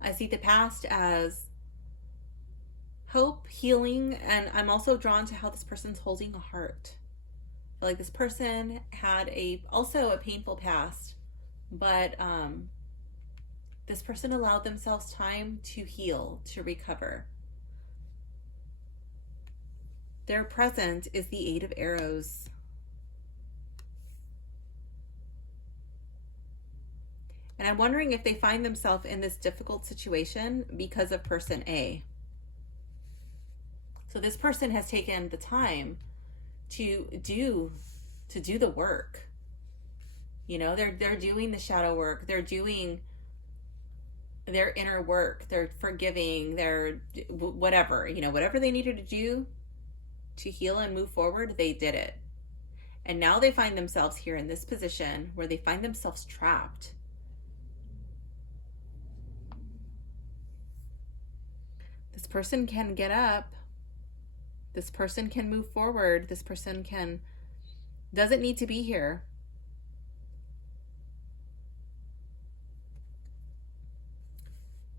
I see the past as hope, healing, and I'm also drawn to how this person's holding a heart. I feel like this person had also a painful past, but this person allowed themselves time to heal, to recover. Their present is the Eight of Arrows. And I'm wondering if they find themselves in this difficult situation because of person A. So this person has taken the time to do the work. You know, they're doing the shadow work. They're doing their inner work. They're forgiving. They're whatever, you know, whatever they needed to do to heal and move forward, they did it. And now they find themselves here in this position where they find themselves trapped. This person can get up. This person can move forward. This person doesn't need to be here.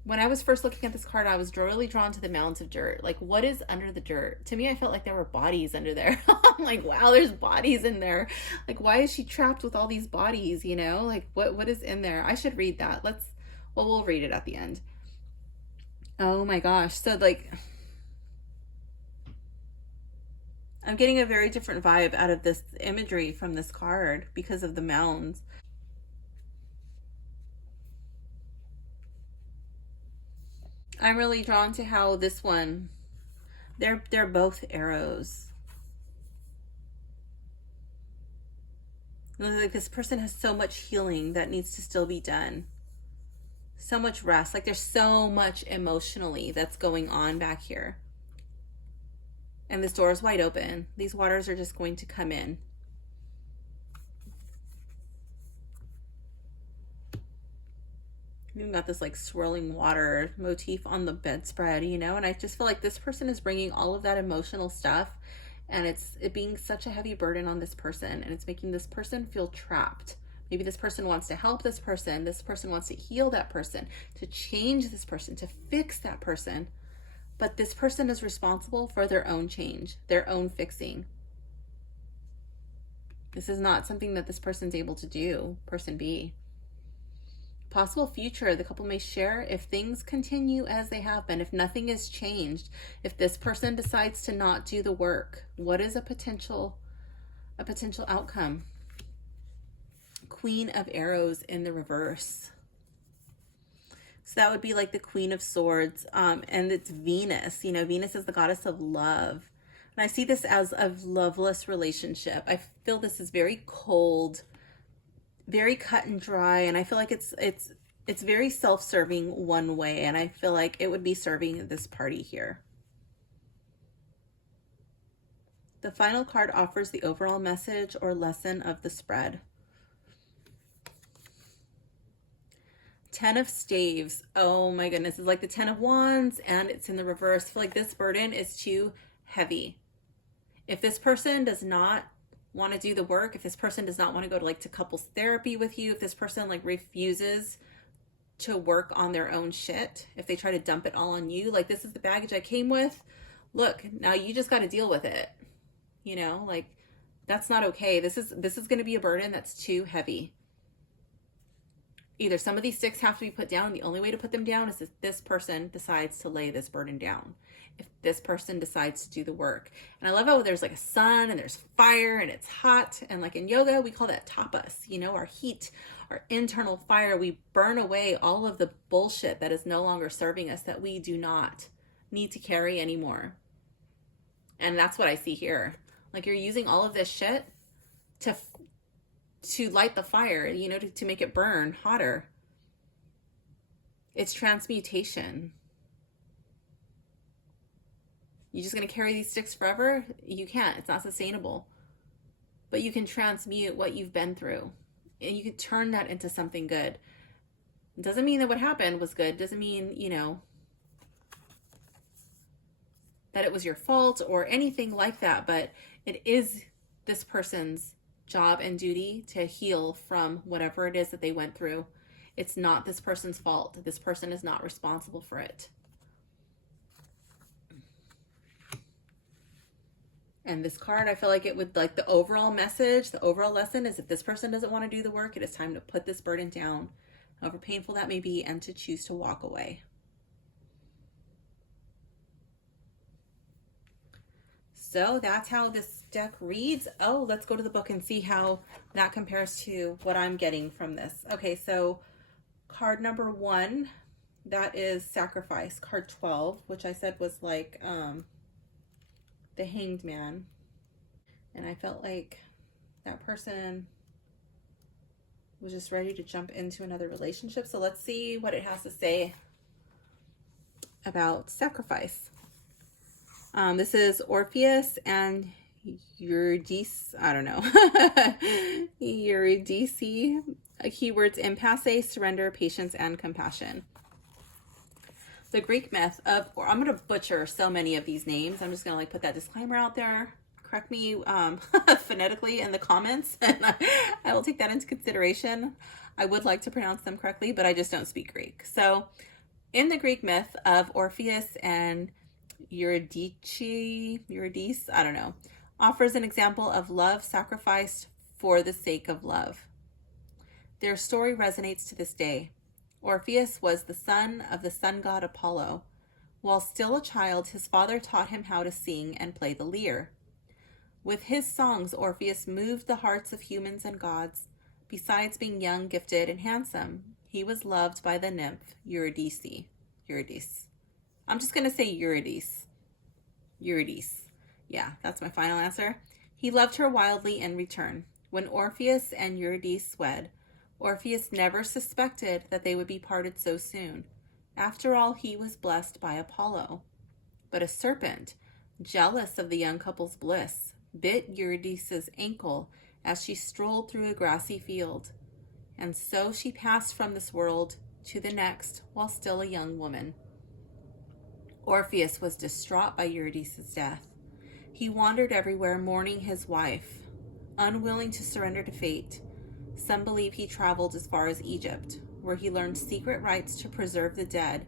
When I was first looking at this card, I was really drawn to the mounds of dirt. Like, what is under the dirt? To me, I felt like there were bodies under there. I'm like, wow, there's bodies in there. Like, why is she trapped with all these bodies, you know? Like, what is in there? I should read that. We'll read it at the end. Oh my gosh. So, like, I'm getting a very different vibe out of this imagery from this card because of the mounds. I'm really drawn to how this one, they're both arrows. Like, this person has so much healing that needs to still be done. So much rest. Like, there's so much emotionally that's going on back here. And this door is wide open. These waters are just going to come in. You've got this like swirling water motif on the bedspread, you know, and I just feel like this person is bringing all of that emotional stuff, and it being such a heavy burden on this person, and it's making this person feel trapped. Maybe this person wants to help this person wants to heal that person, to change this person, to fix that person, but this person is responsible for their own change, their own fixing. This is not something that this person's able to do, person B. Possible future the couple may share if things continue as they have been, if nothing is changed, if this person decides to not do the work. What is a potential outcome? Queen of Arrows in the reverse. So that would be like the Queen of Swords, and it's Venus. You know, Venus is the goddess of love. And I see this as a loveless relationship. I feel this is very cold, very cut and dry, and I feel like it's very self-serving one way, and I feel like it would be serving this party here. The final card offers the overall message or lesson of the spread. Ten of Staves. Oh my goodness, it's like the Ten of Wands, and it's in the reverse. I feel like this burden is too heavy. If this person does not want to do the work, if this person does not want to go to couples therapy with you, if this person refuses to work on their own shit, if they try to dump it all on you, like, this is the baggage I came with, look, now you just got to deal with it, you know, like, that's not okay. This is going to be a burden that's too heavy. Either some of these sticks have to be put down, and the only way to put them down is if this person decides to lay this burden down, if this person decides to do the work. And I love how there's a sun and there's fire and it's hot, and like in yoga we call that tapas, you know, our heat, our internal fire. We burn away all of the bullshit that is no longer serving us, that we do not need to carry anymore. And that's what I see here. Like, you're using all of this shit to light the fire, you know, to make it burn hotter. It's transmutation. You just going to carry these sticks forever? You can't. It's not sustainable. But you can transmute what you've been through, and you can turn that into something good. It doesn't mean that what happened was good. It doesn't mean, you know, that it was your fault or anything like that, but it is this person's job and duty to heal from whatever it is that they went through. It's not this person's fault. This person is not responsible for it. And this card, I feel like it would, like, the overall message, the overall lesson is, if this person doesn't want to do the work, it is time to put this burden down, however painful that may be, and to choose to walk away. So that's how this deck reads. Oh, let's go to the book and see how that compares to what I'm getting from this. Okay, so card number 1, that is Sacrifice. Card 12, which I said was like the Hanged Man. And I felt like that person was just ready to jump into another relationship. So let's see what it has to say about Sacrifice. This is Orpheus and Eurydice. I don't know. Eurydice. Keywords: impasse, surrender, patience, and compassion. The Greek myth of, or I'm going to butcher so many of these names. I'm just going to like put that disclaimer out there. Correct me phonetically in the comments, and I will take that into consideration. I would like to pronounce them correctly, but I just don't speak Greek. So in the Greek myth of Orpheus and Eurydice, I don't know, offers an example of love sacrificed for the sake of love. Their story resonates to this day. Orpheus was the son of the sun god Apollo. While still a child, his father taught him how to sing and play the lyre. With his songs, Orpheus moved the hearts of humans and gods. Besides being young, gifted, and handsome, he was loved by the nymph Eurydice. I'm just going to say Eurydice. Yeah, that's my final answer. He loved her wildly in return. When Orpheus and Eurydice wed, Orpheus never suspected that they would be parted so soon. After all, he was blessed by Apollo. But a serpent, jealous of the young couple's bliss, bit Eurydice's ankle as she strolled through a grassy field. And so she passed from this world to the next while still a young woman. Orpheus was distraught by Eurydice's death. He wandered everywhere mourning his wife, unwilling to surrender to fate. Some believe he traveled as far as Egypt, where he learned secret rites to preserve the dead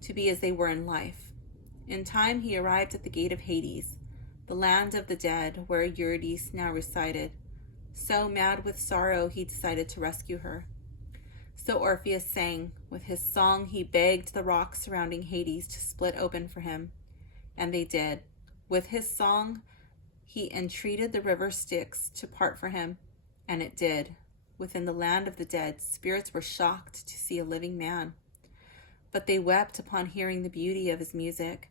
to be as they were in life. In time, he arrived at the gate of Hades, the land of the dead, where Eurydice now resided. So mad with sorrow, he decided to rescue her. So Orpheus sang. With his song, he begged the rocks surrounding Hades to split open for him, and they did. With his song, he entreated the river Styx to part for him, and it did. Within the land of the dead, spirits were shocked to see a living man, but they wept upon hearing the beauty of his music.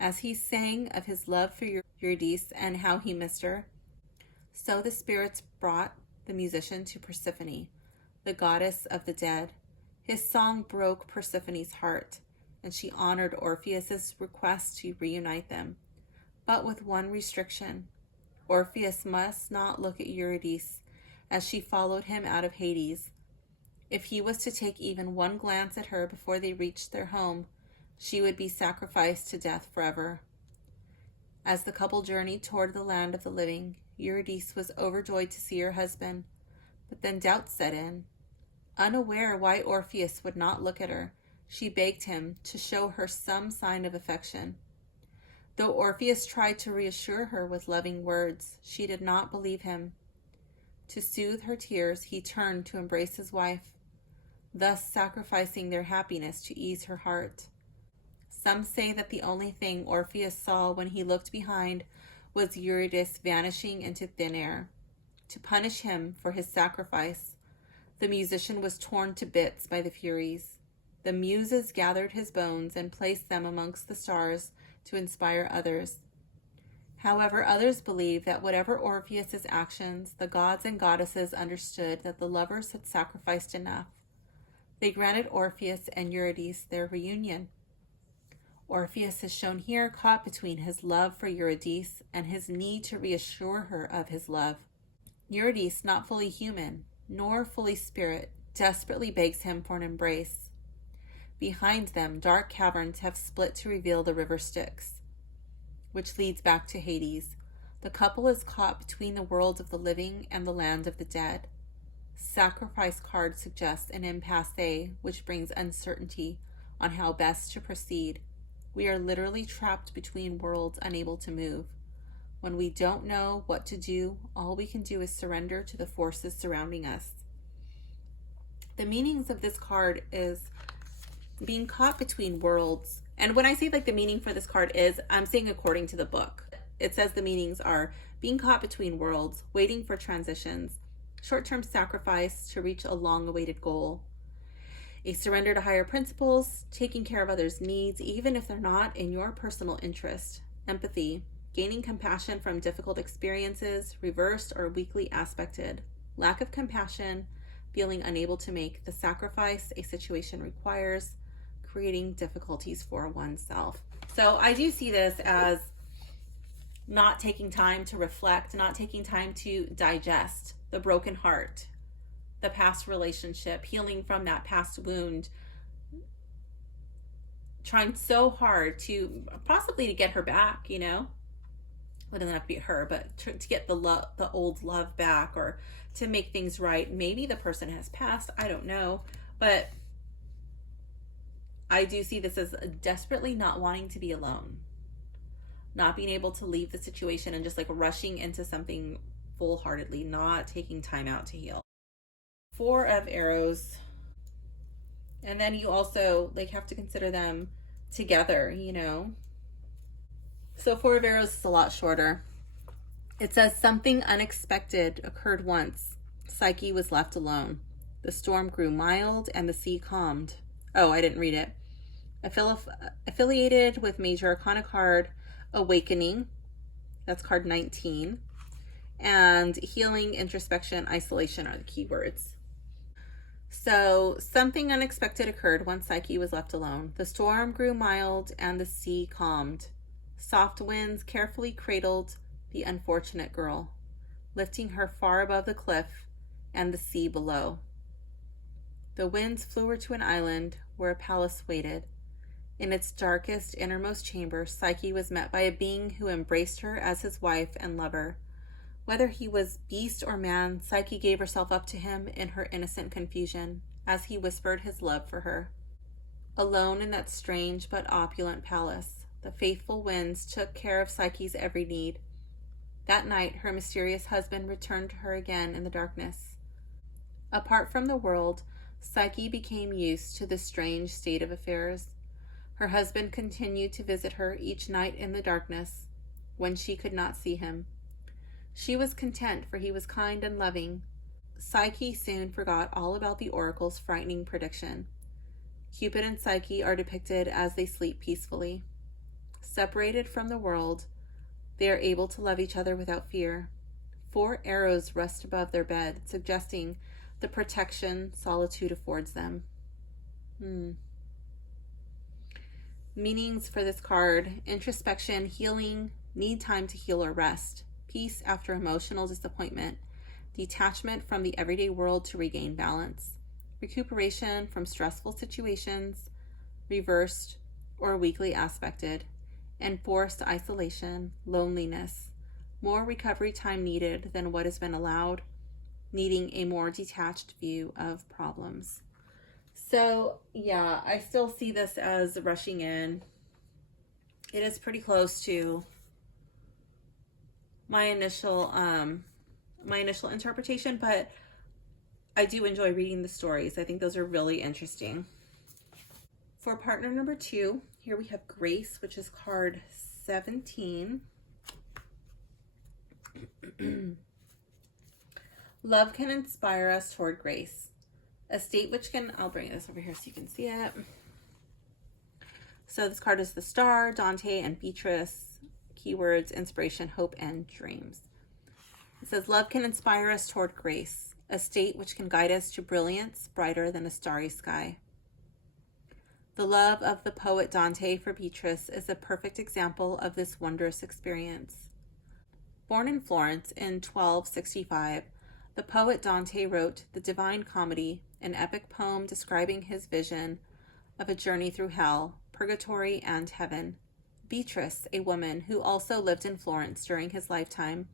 As he sang of his love for Eurydice and how he missed her, so the spirits brought the musician to Persephone, the goddess of the dead. His song broke Persephone's heart, and she honored Orpheus's request to reunite them, but with one restriction. Orpheus must not look at Eurydice as she followed him out of Hades. If he was to take even one glance at her before they reached their home, she would be sacrificed to death forever. As the couple journeyed toward the land of the living, Eurydice was overjoyed to see her husband, but then doubt set in. Unaware why Orpheus would not look at her, she begged him to show her some sign of affection. Though Orpheus tried to reassure her with loving words, she did not believe him. To soothe her tears, he turned to embrace his wife, thus sacrificing their happiness to ease her heart. Some say that the only thing Orpheus saw when he looked behind was Eurydice vanishing into thin air. To punish him for his sacrifice, the musician was torn to bits by the Furies. The Muses gathered his bones and placed them amongst the stars to inspire others. However, others believe that whatever Orpheus's actions, the gods and goddesses understood that the lovers had sacrificed enough. They granted Orpheus and Eurydice their reunion. Orpheus is shown here caught between his love for Eurydice and his need to reassure her of his love. Eurydice, not fully human, nor fully spirit, desperately begs him for an embrace. Behind them, dark caverns have split to reveal the river Styx, which leads back to Hades. The couple is caught between the world of the living and the land of the dead. Sacrifice card suggests an impasse, which brings uncertainty on how best to proceed. We are literally trapped between worlds, unable to move. When we don't know what to do, all we can do is surrender to the forces surrounding us. The meanings of this card is being caught between worlds. And when I say like the meaning for this card is, I'm saying according to the book. it says the meanings are being caught between worlds, waiting for transitions, short-term sacrifice to reach a long-awaited goal, a surrender to higher principles, taking care of others' needs, even if they're not in your personal interest, empathy, gaining compassion from difficult experiences, reversed or weakly aspected, lack of compassion, feeling unable to make the sacrifice a situation requires, creating difficulties for oneself. So I do see this as not taking time to reflect, not taking time to digest the broken heart, the past relationship, healing from that past wound, trying so hard to possibly to get her back, you know. Well, it doesn't have to be her, but to get the old love back, or to make things right. Maybe the person has passed, I don't know, but I do see this as desperately not wanting to be alone, not being able to leave the situation and just like rushing into something full-heartedly, not taking time out to heal. 4 of Arrows, and then you also like have to consider them together, you know. So 4 of Arrows is a lot shorter. It says something unexpected occurred once. Psyche was left alone. The storm grew mild and the sea calmed. Oh, I didn't read it. Affiliated with Major Arcana card Awakening. That's card 19. And healing, introspection, isolation are the keywords. So something unexpected occurred once Psyche was left alone. The storm grew mild and the sea calmed. Soft winds carefully cradled the unfortunate girl, lifting her far above the cliff and the sea below. The winds flew her to an island where a palace waited. In its darkest, innermost chamber, Psyche was met by a being who embraced her as his wife and lover. Whether he was beast or man, Psyche gave herself up to him in her innocent confusion, as he whispered his love for her. Alone in that strange but opulent palace, the faithful winds took care of Psyche's every need. That night, her mysterious husband returned to her again in the darkness. Apart from the world, Psyche became used to the strange state of affairs. Her husband continued to visit her each night in the darkness, when she could not see him. She was content, for he was kind and loving. Psyche soon forgot all about the oracle's frightening prediction. Cupid and Psyche are depicted as they sleep peacefully. Separated from the world, they are able to love each other without fear. 4 arrows rest above their bed, suggesting the protection solitude affords them. Meanings for this card: introspection, healing, need time to heal or rest, peace after emotional disappointment, detachment from the everyday world to regain balance, recuperation from stressful situations, reversed or weakly aspected, enforced isolation, loneliness, more recovery time needed than what has been allowed, needing a more detached view of problems. So yeah, I still see this as rushing in. It is pretty close to my initial interpretation, but I do enjoy reading the stories. I think those are really interesting. For partner number 2, here we have Grace, which is card 17. Love can inspire us toward grace. A state which can, I'll bring this over here so you can see it. So this card is the Star, Dante, and Beatrice. Keywords: inspiration, hope, and dreams. It says, love can inspire us toward grace, a state which can guide us to brilliance brighter than a starry sky. The love of the poet Dante for Beatrice is a perfect example of this wondrous experience. Born in Florence in 1265, the poet Dante wrote the Divine Comedy, an epic poem describing his vision of a journey through hell, purgatory, and heaven. Beatrice, a woman who also lived in Florence during his lifetime,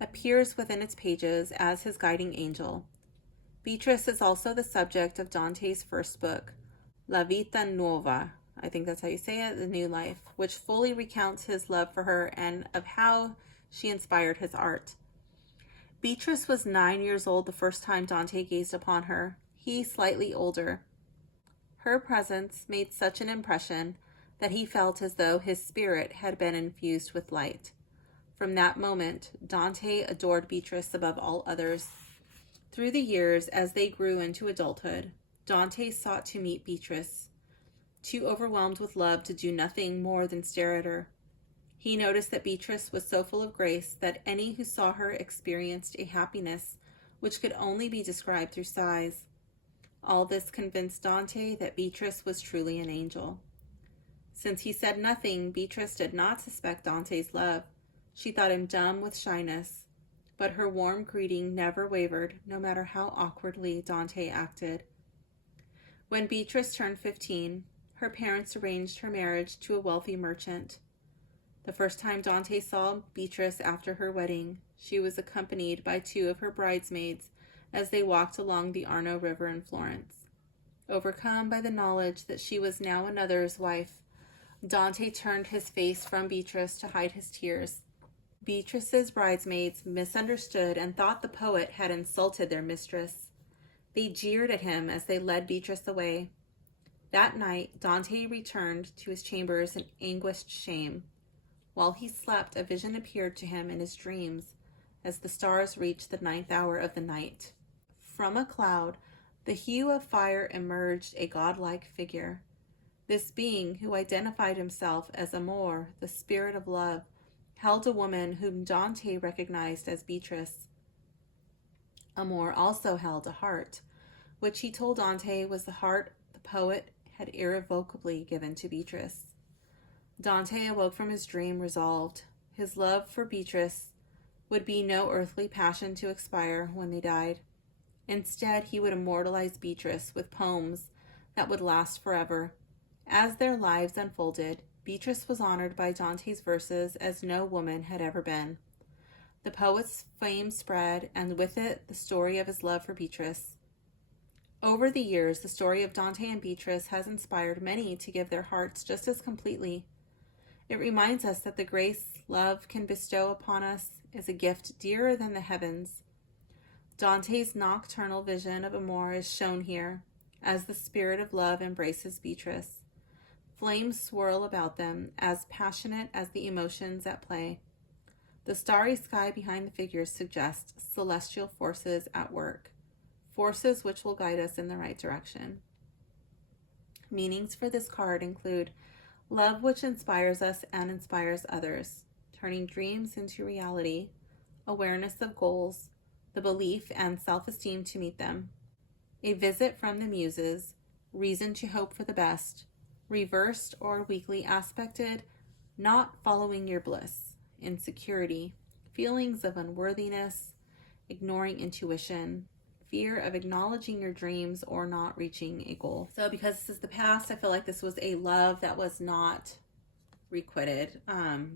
appears within its pages as his guiding angel. Beatrice is also the subject of Dante's first book, La Vita Nuova, I think that's how you say it, The New Life, which fully recounts his love for her and of how she inspired his art. Beatrice was 9 years old the first time Dante gazed upon her, he slightly older. Her presence made such an impression that he felt as though his spirit had been infused with light. From that moment, Dante adored Beatrice above all others. Through the years, as they grew into adulthood, Dante sought to meet Beatrice, too overwhelmed with love to do nothing more than stare at her. He noticed that Beatrice was so full of grace that any who saw her experienced a happiness which could only be described through sighs. All this convinced Dante that Beatrice was truly an angel. Since he said nothing, Beatrice did not suspect Dante's love. She thought him dumb with shyness, but her warm greeting never wavered, no matter how awkwardly Dante acted. When Beatrice turned 15, her parents arranged her marriage to a wealthy merchant. The first time Dante saw Beatrice after her wedding, she was accompanied by 2 of her bridesmaids as they walked along the Arno River in Florence. Overcome by the knowledge that she was now another's wife, Dante turned his face from Beatrice to hide his tears. Beatrice's bridesmaids misunderstood and thought the poet had insulted their mistress. They jeered at him as they led Beatrice away. That night, Dante returned to his chambers in anguished shame. While he slept, a vision appeared to him in his dreams as the stars reached the 9th hour of the night. From a cloud, the hue of fire emerged a godlike figure. This being, who identified himself as Amor, the spirit of love, held a woman whom Dante recognized as Beatrice. Amor also held a heart, which he told Dante was the heart the poet had irrevocably given to Beatrice. Dante awoke from his dream resolved. His love for Beatrice would be no earthly passion to expire when they died. Instead, he would immortalize Beatrice with poems that would last forever. As their lives unfolded, Beatrice was honored by Dante's verses as no woman had ever been. The poet's fame spread, and with it, the story of his love for Beatrice. Over the years, the story of Dante and Beatrice has inspired many to give their hearts just as completely. It reminds us that the grace love can bestow upon us is a gift dearer than the heavens. Dante's nocturnal vision of Amor is shown here, as the spirit of love embraces Beatrice. Flames swirl about them, as passionate as the emotions at play. The starry sky behind the figures suggests celestial forces at work, forces which will guide us in the right direction. Meanings for this card include love which inspires us and inspires others, turning dreams into reality, awareness of goals, the belief and self-esteem to meet them, a visit from the muses, reason to hope for the best, reversed or weakly aspected, not following your bliss, insecurity, feelings of unworthiness, ignoring intuition, fear of acknowledging your dreams or not reaching a goal. So because this is the past, I feel like this was a love that was not requited.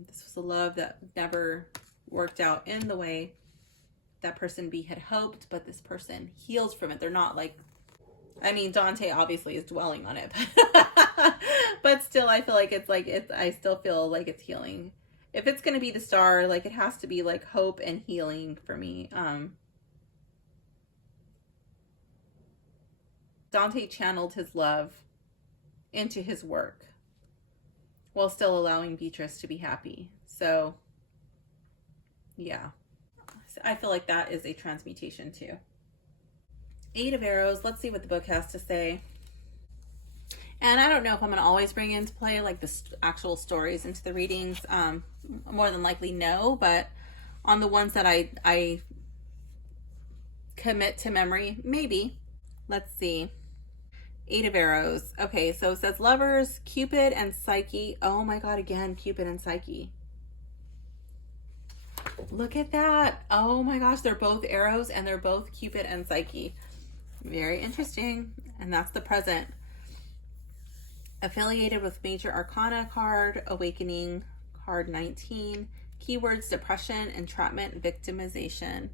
This was a love that never worked out in the way that person B had hoped, but this person heals from it. They're not like, I mean, Dante obviously is dwelling on it, but still, I feel like I still feel like it's healing. If it's going to be the star, like it has to be like hope and healing for me. Dante channeled his love into his work while still allowing Beatrice to be happy. So yeah, I feel like that is a transmutation too. 8 of Arrows. Let's see what the book has to say. And I don't know if I'm going to always bring into play like the actual stories into the readings. More than likely no, but on the ones that I commit to memory, maybe. Let's see. 8 of Arrows. Okay, so it says lovers, Cupid and Psyche. Oh my God, again, Cupid and Psyche. Look at that. Oh my gosh, they're both arrows and they're both Cupid and Psyche. Very interesting. And that's the present. Affiliated with Major Arcana card, Awakening, card 19. Keywords: depression, entrapment, victimization.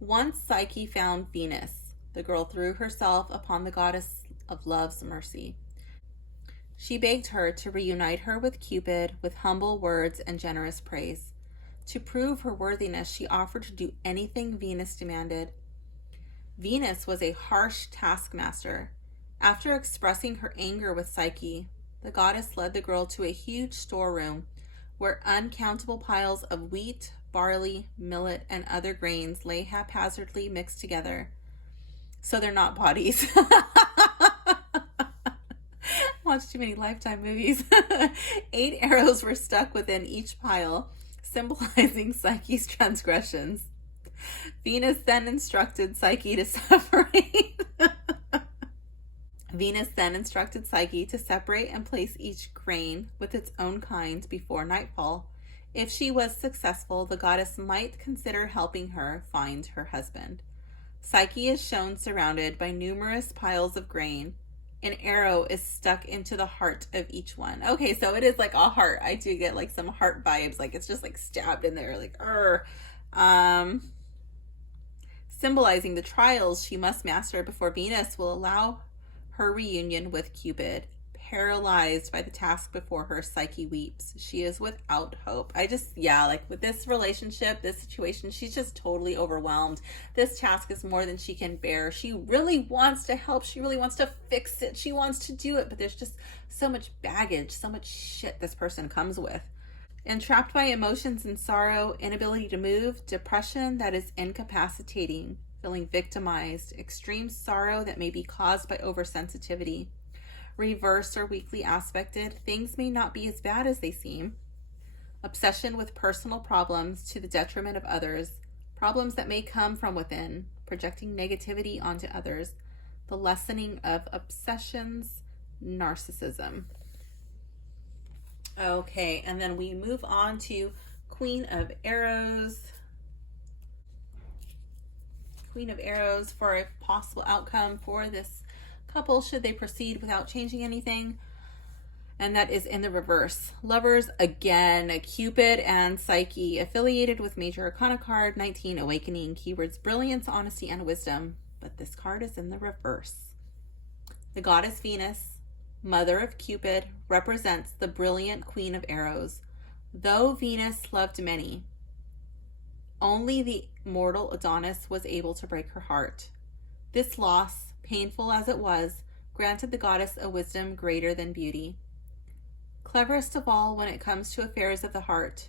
Once Psyche found Venus, the girl threw herself upon the goddess of love's mercy. She begged her to reunite her with Cupid with humble words and generous praise. To prove her worthiness, she offered to do anything Venus demanded. Venus was a harsh taskmaster. After expressing her anger with Psyche, the goddess led the girl to a huge storeroom where uncountable piles of wheat, barley, millet, and other grains lay haphazardly mixed together. So they're not bodies. Watched too many Lifetime movies. 8 arrows were stuck within each pile, symbolizing Psyche's transgressions. Venus then instructed Psyche to separate. Venus then instructed Psyche to separate and place each grain with its own kind before nightfall. If she was successful, the goddess might consider helping her find her husband. Psyche is shown surrounded by numerous piles of grain. An arrow is stuck into the heart of each one. Okay, so it is like a heart. I do get like some heart vibes. Like it's just like stabbed in there. Like, symbolizing the trials she must master before Venus will allow her reunion with Cupid. Paralyzed by the task before her, Psyche weeps. She is without hope. Like with this relationship, this situation, she's just totally overwhelmed. This task is more than she can bear. She really wants to help. She really wants to fix it. She wants to do it, but there's just so much baggage, so much shit this person comes with. Entrapped by emotions and sorrow, inability to move, depression that is incapacitating, feeling victimized, extreme sorrow that may be caused by oversensitivity. Reversed or weakly aspected, things may not be as bad as they seem. Obsession with personal problems to the detriment of others, problems that may come from within, projecting negativity onto others, the lessening of obsessions, narcissism. Okay, and then we move on to Queen of Arrows. Queen of Arrows for a possible outcome for this couple should they proceed without changing anything, and that is in the reverse. Lovers, again, Cupid and Psyche, affiliated with Major Arcana card 19, Awakening, keywords brilliance, honesty, and wisdom, but this card is in the reverse. The goddess Venus, mother of Cupid, represents the brilliant Queen of Arrows. Though Venus loved many, only the mortal Adonis was able to break her heart. This loss, painful as it was, granted the goddess a wisdom greater than beauty. Cleverest of all when it comes to affairs of the heart,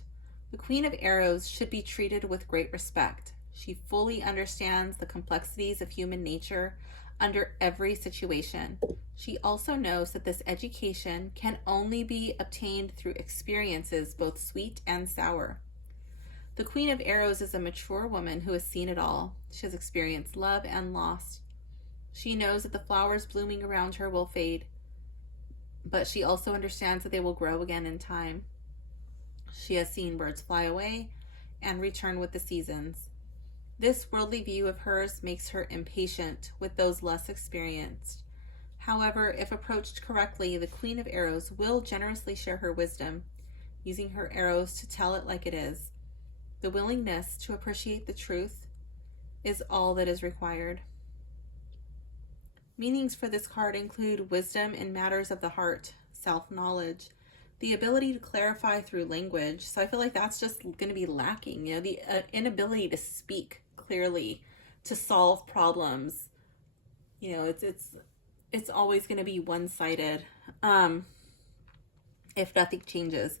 the Queen of Arrows should be treated with great respect. She fully understands the complexities of human nature under every situation. She also knows that this education can only be obtained through experiences both sweet and sour. The Queen of Arrows is a mature woman who has seen it all. She has experienced love and loss. She knows that the flowers blooming around her will fade, but she also understands that they will grow again in time. She has seen birds fly away and return with the seasons. This worldly view of hers makes her impatient with those less experienced. However, if approached correctly, the Queen of Arrows will generously share her wisdom, using her arrows to tell it like it is. The willingness to appreciate the truth is all that is required. Meanings for this card include wisdom in matters of the heart, self-knowledge, the ability to clarify through language. So I feel like that's just going to be lacking, the inability to speak clearly, to solve problems. It's always going to be one-sided if nothing changes.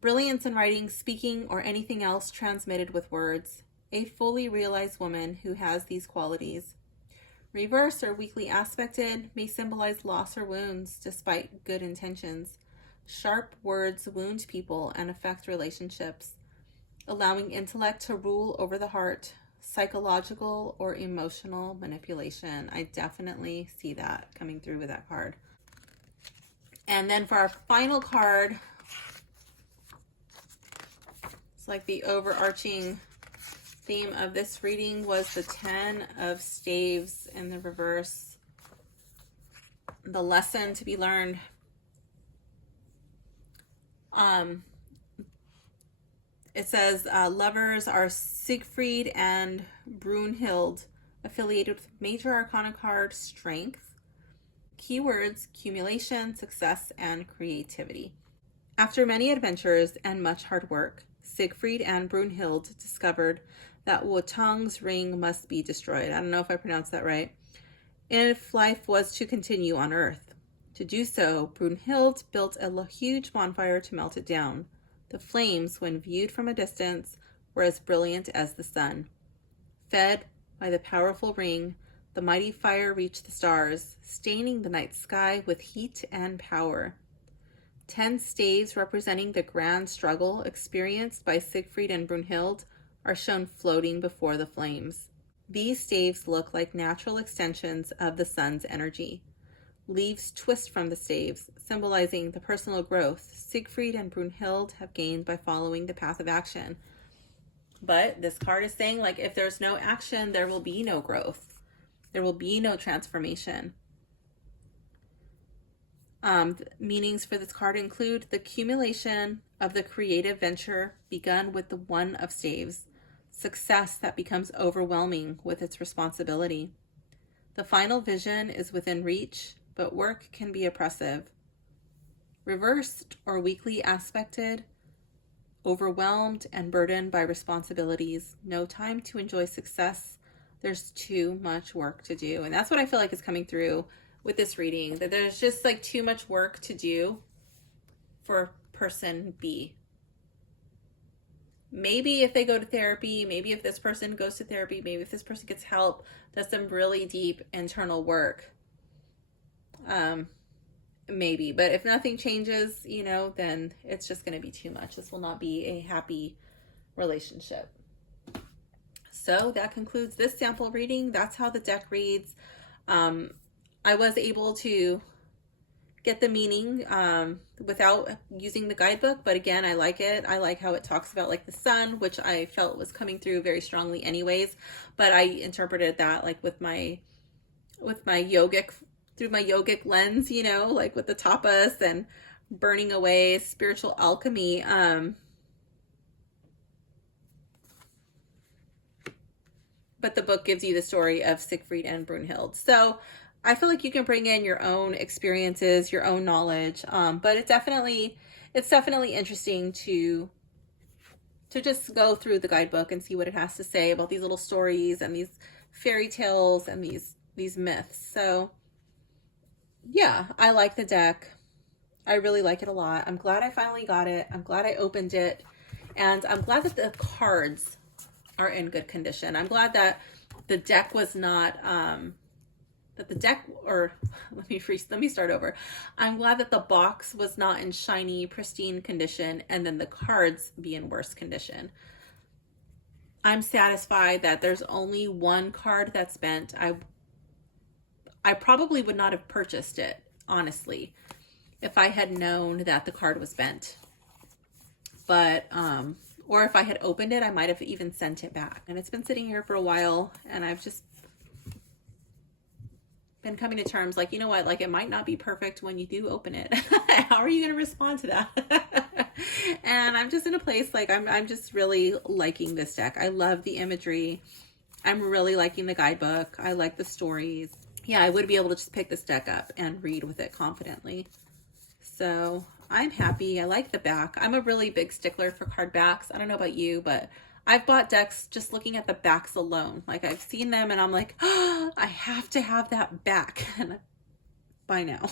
Brilliance in writing, speaking, or anything else transmitted with words. A fully realized woman who has these qualities. Reverse or weakly aspected may symbolize loss or wounds despite good intentions. Sharp words wound people and affect relationships, allowing intellect to rule over the heart. Psychological or emotional manipulation. I definitely see that coming through with that card. And then for our final card, it's like the overarching theme of this reading was the 10 of Staves in the reverse. The lesson to be learned. It says lovers are Siegfried and Brunhild, affiliated with Major Arcana card Strength. Keywords: accumulation, success, and creativity. After many adventures and much hard work, Siegfried and Brunhild discovered that Wotong's ring must be destroyed. I don't know if I pronounced that right. If life was to continue on Earth. To do so, Brunhild built a huge bonfire to melt it down. The flames, when viewed from a distance, were as brilliant as the sun. Fed by the powerful ring, the mighty fire reached the stars, staining the night sky with heat and power. 10 staves representing the grand struggle experienced by Siegfried and Brunhild are shown floating before the flames. These staves look like natural extensions of the sun's energy. Leaves twist from the staves, symbolizing the personal growth Siegfried and Brunhild have gained by following the path of action. But this card is saying, like, if there's no action, there will be no growth. There will be no transformation. Meanings for this card include the accumulation of the creative venture begun with the one of staves, success that becomes overwhelming with its responsibility. The final vision is within reach, but work can be oppressive. Reversed or weakly aspected, overwhelmed and burdened by responsibilities, no time to enjoy success. There's too much work to do. And that's what I feel like is coming through with this reading, that there's just like too much work to do for person B. Maybe if they go to therapy, maybe if this person goes to therapy, maybe if this person gets help, does some really deep internal work. Maybe, but if nothing changes, you know, then it's just going to be too much. This will not be a happy relationship. So that concludes this sample reading. That's how the deck reads. I was able to get the meaning without using the guidebook, but again, I like it. I like how it talks about like the sun, which I felt was coming through very strongly anyways, but I interpreted that like with my yogic, through my yogic lens, you know, like with the tapas and burning away, spiritual alchemy. But the book gives you the story of Siegfried and Brunhild. So I feel like you can bring in your own experiences, your own knowledge. But it's definitely interesting to just go through the guidebook and see what it has to say about these little stories and these fairy tales and these myths. So yeah, I like the deck. I really like it a lot. I'm glad I finally got it. I'm glad I opened it. And I'm glad that the cards are in good condition. I'm glad that the deck was not, let me start over. I'm glad that the box was not in shiny, pristine condition and then the cards be in worse condition. I'm satisfied that there's only one card that's bent. I probably would not have purchased it, honestly, if I had known that the card was bent. But, or if I had opened it, I might have even sent it back. And it's been sitting here for a while, and I've just been coming to terms, like, you know what, like it might not be perfect when you do open it. How are you going to respond to that? And I'm just in a place, like, I'm just really liking this deck. I love the imagery. I'm really liking the guidebook. I like the stories. Yeah, I would be able to just pick this deck up and read with it confidently. So I'm happy. I like the back. I'm a really big stickler for card backs. I don't know about you, but I've bought decks just looking at the backs alone. Like I've seen them and I'm like, oh, I have to have that back. And by now.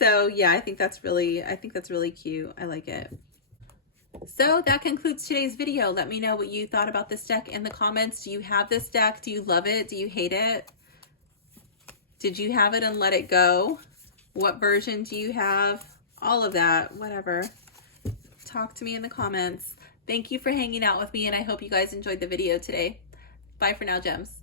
So yeah, I think that's really cute. I like it. So that concludes today's video. Let me know what you thought about this deck in the comments. Do you have this deck? Do you love it? Do you hate it? Did you have it and let it go? What version do you have? All of that, whatever. Talk to me in the comments. Thank you for hanging out with me, and I hope you guys enjoyed the video today. Bye for now, gems.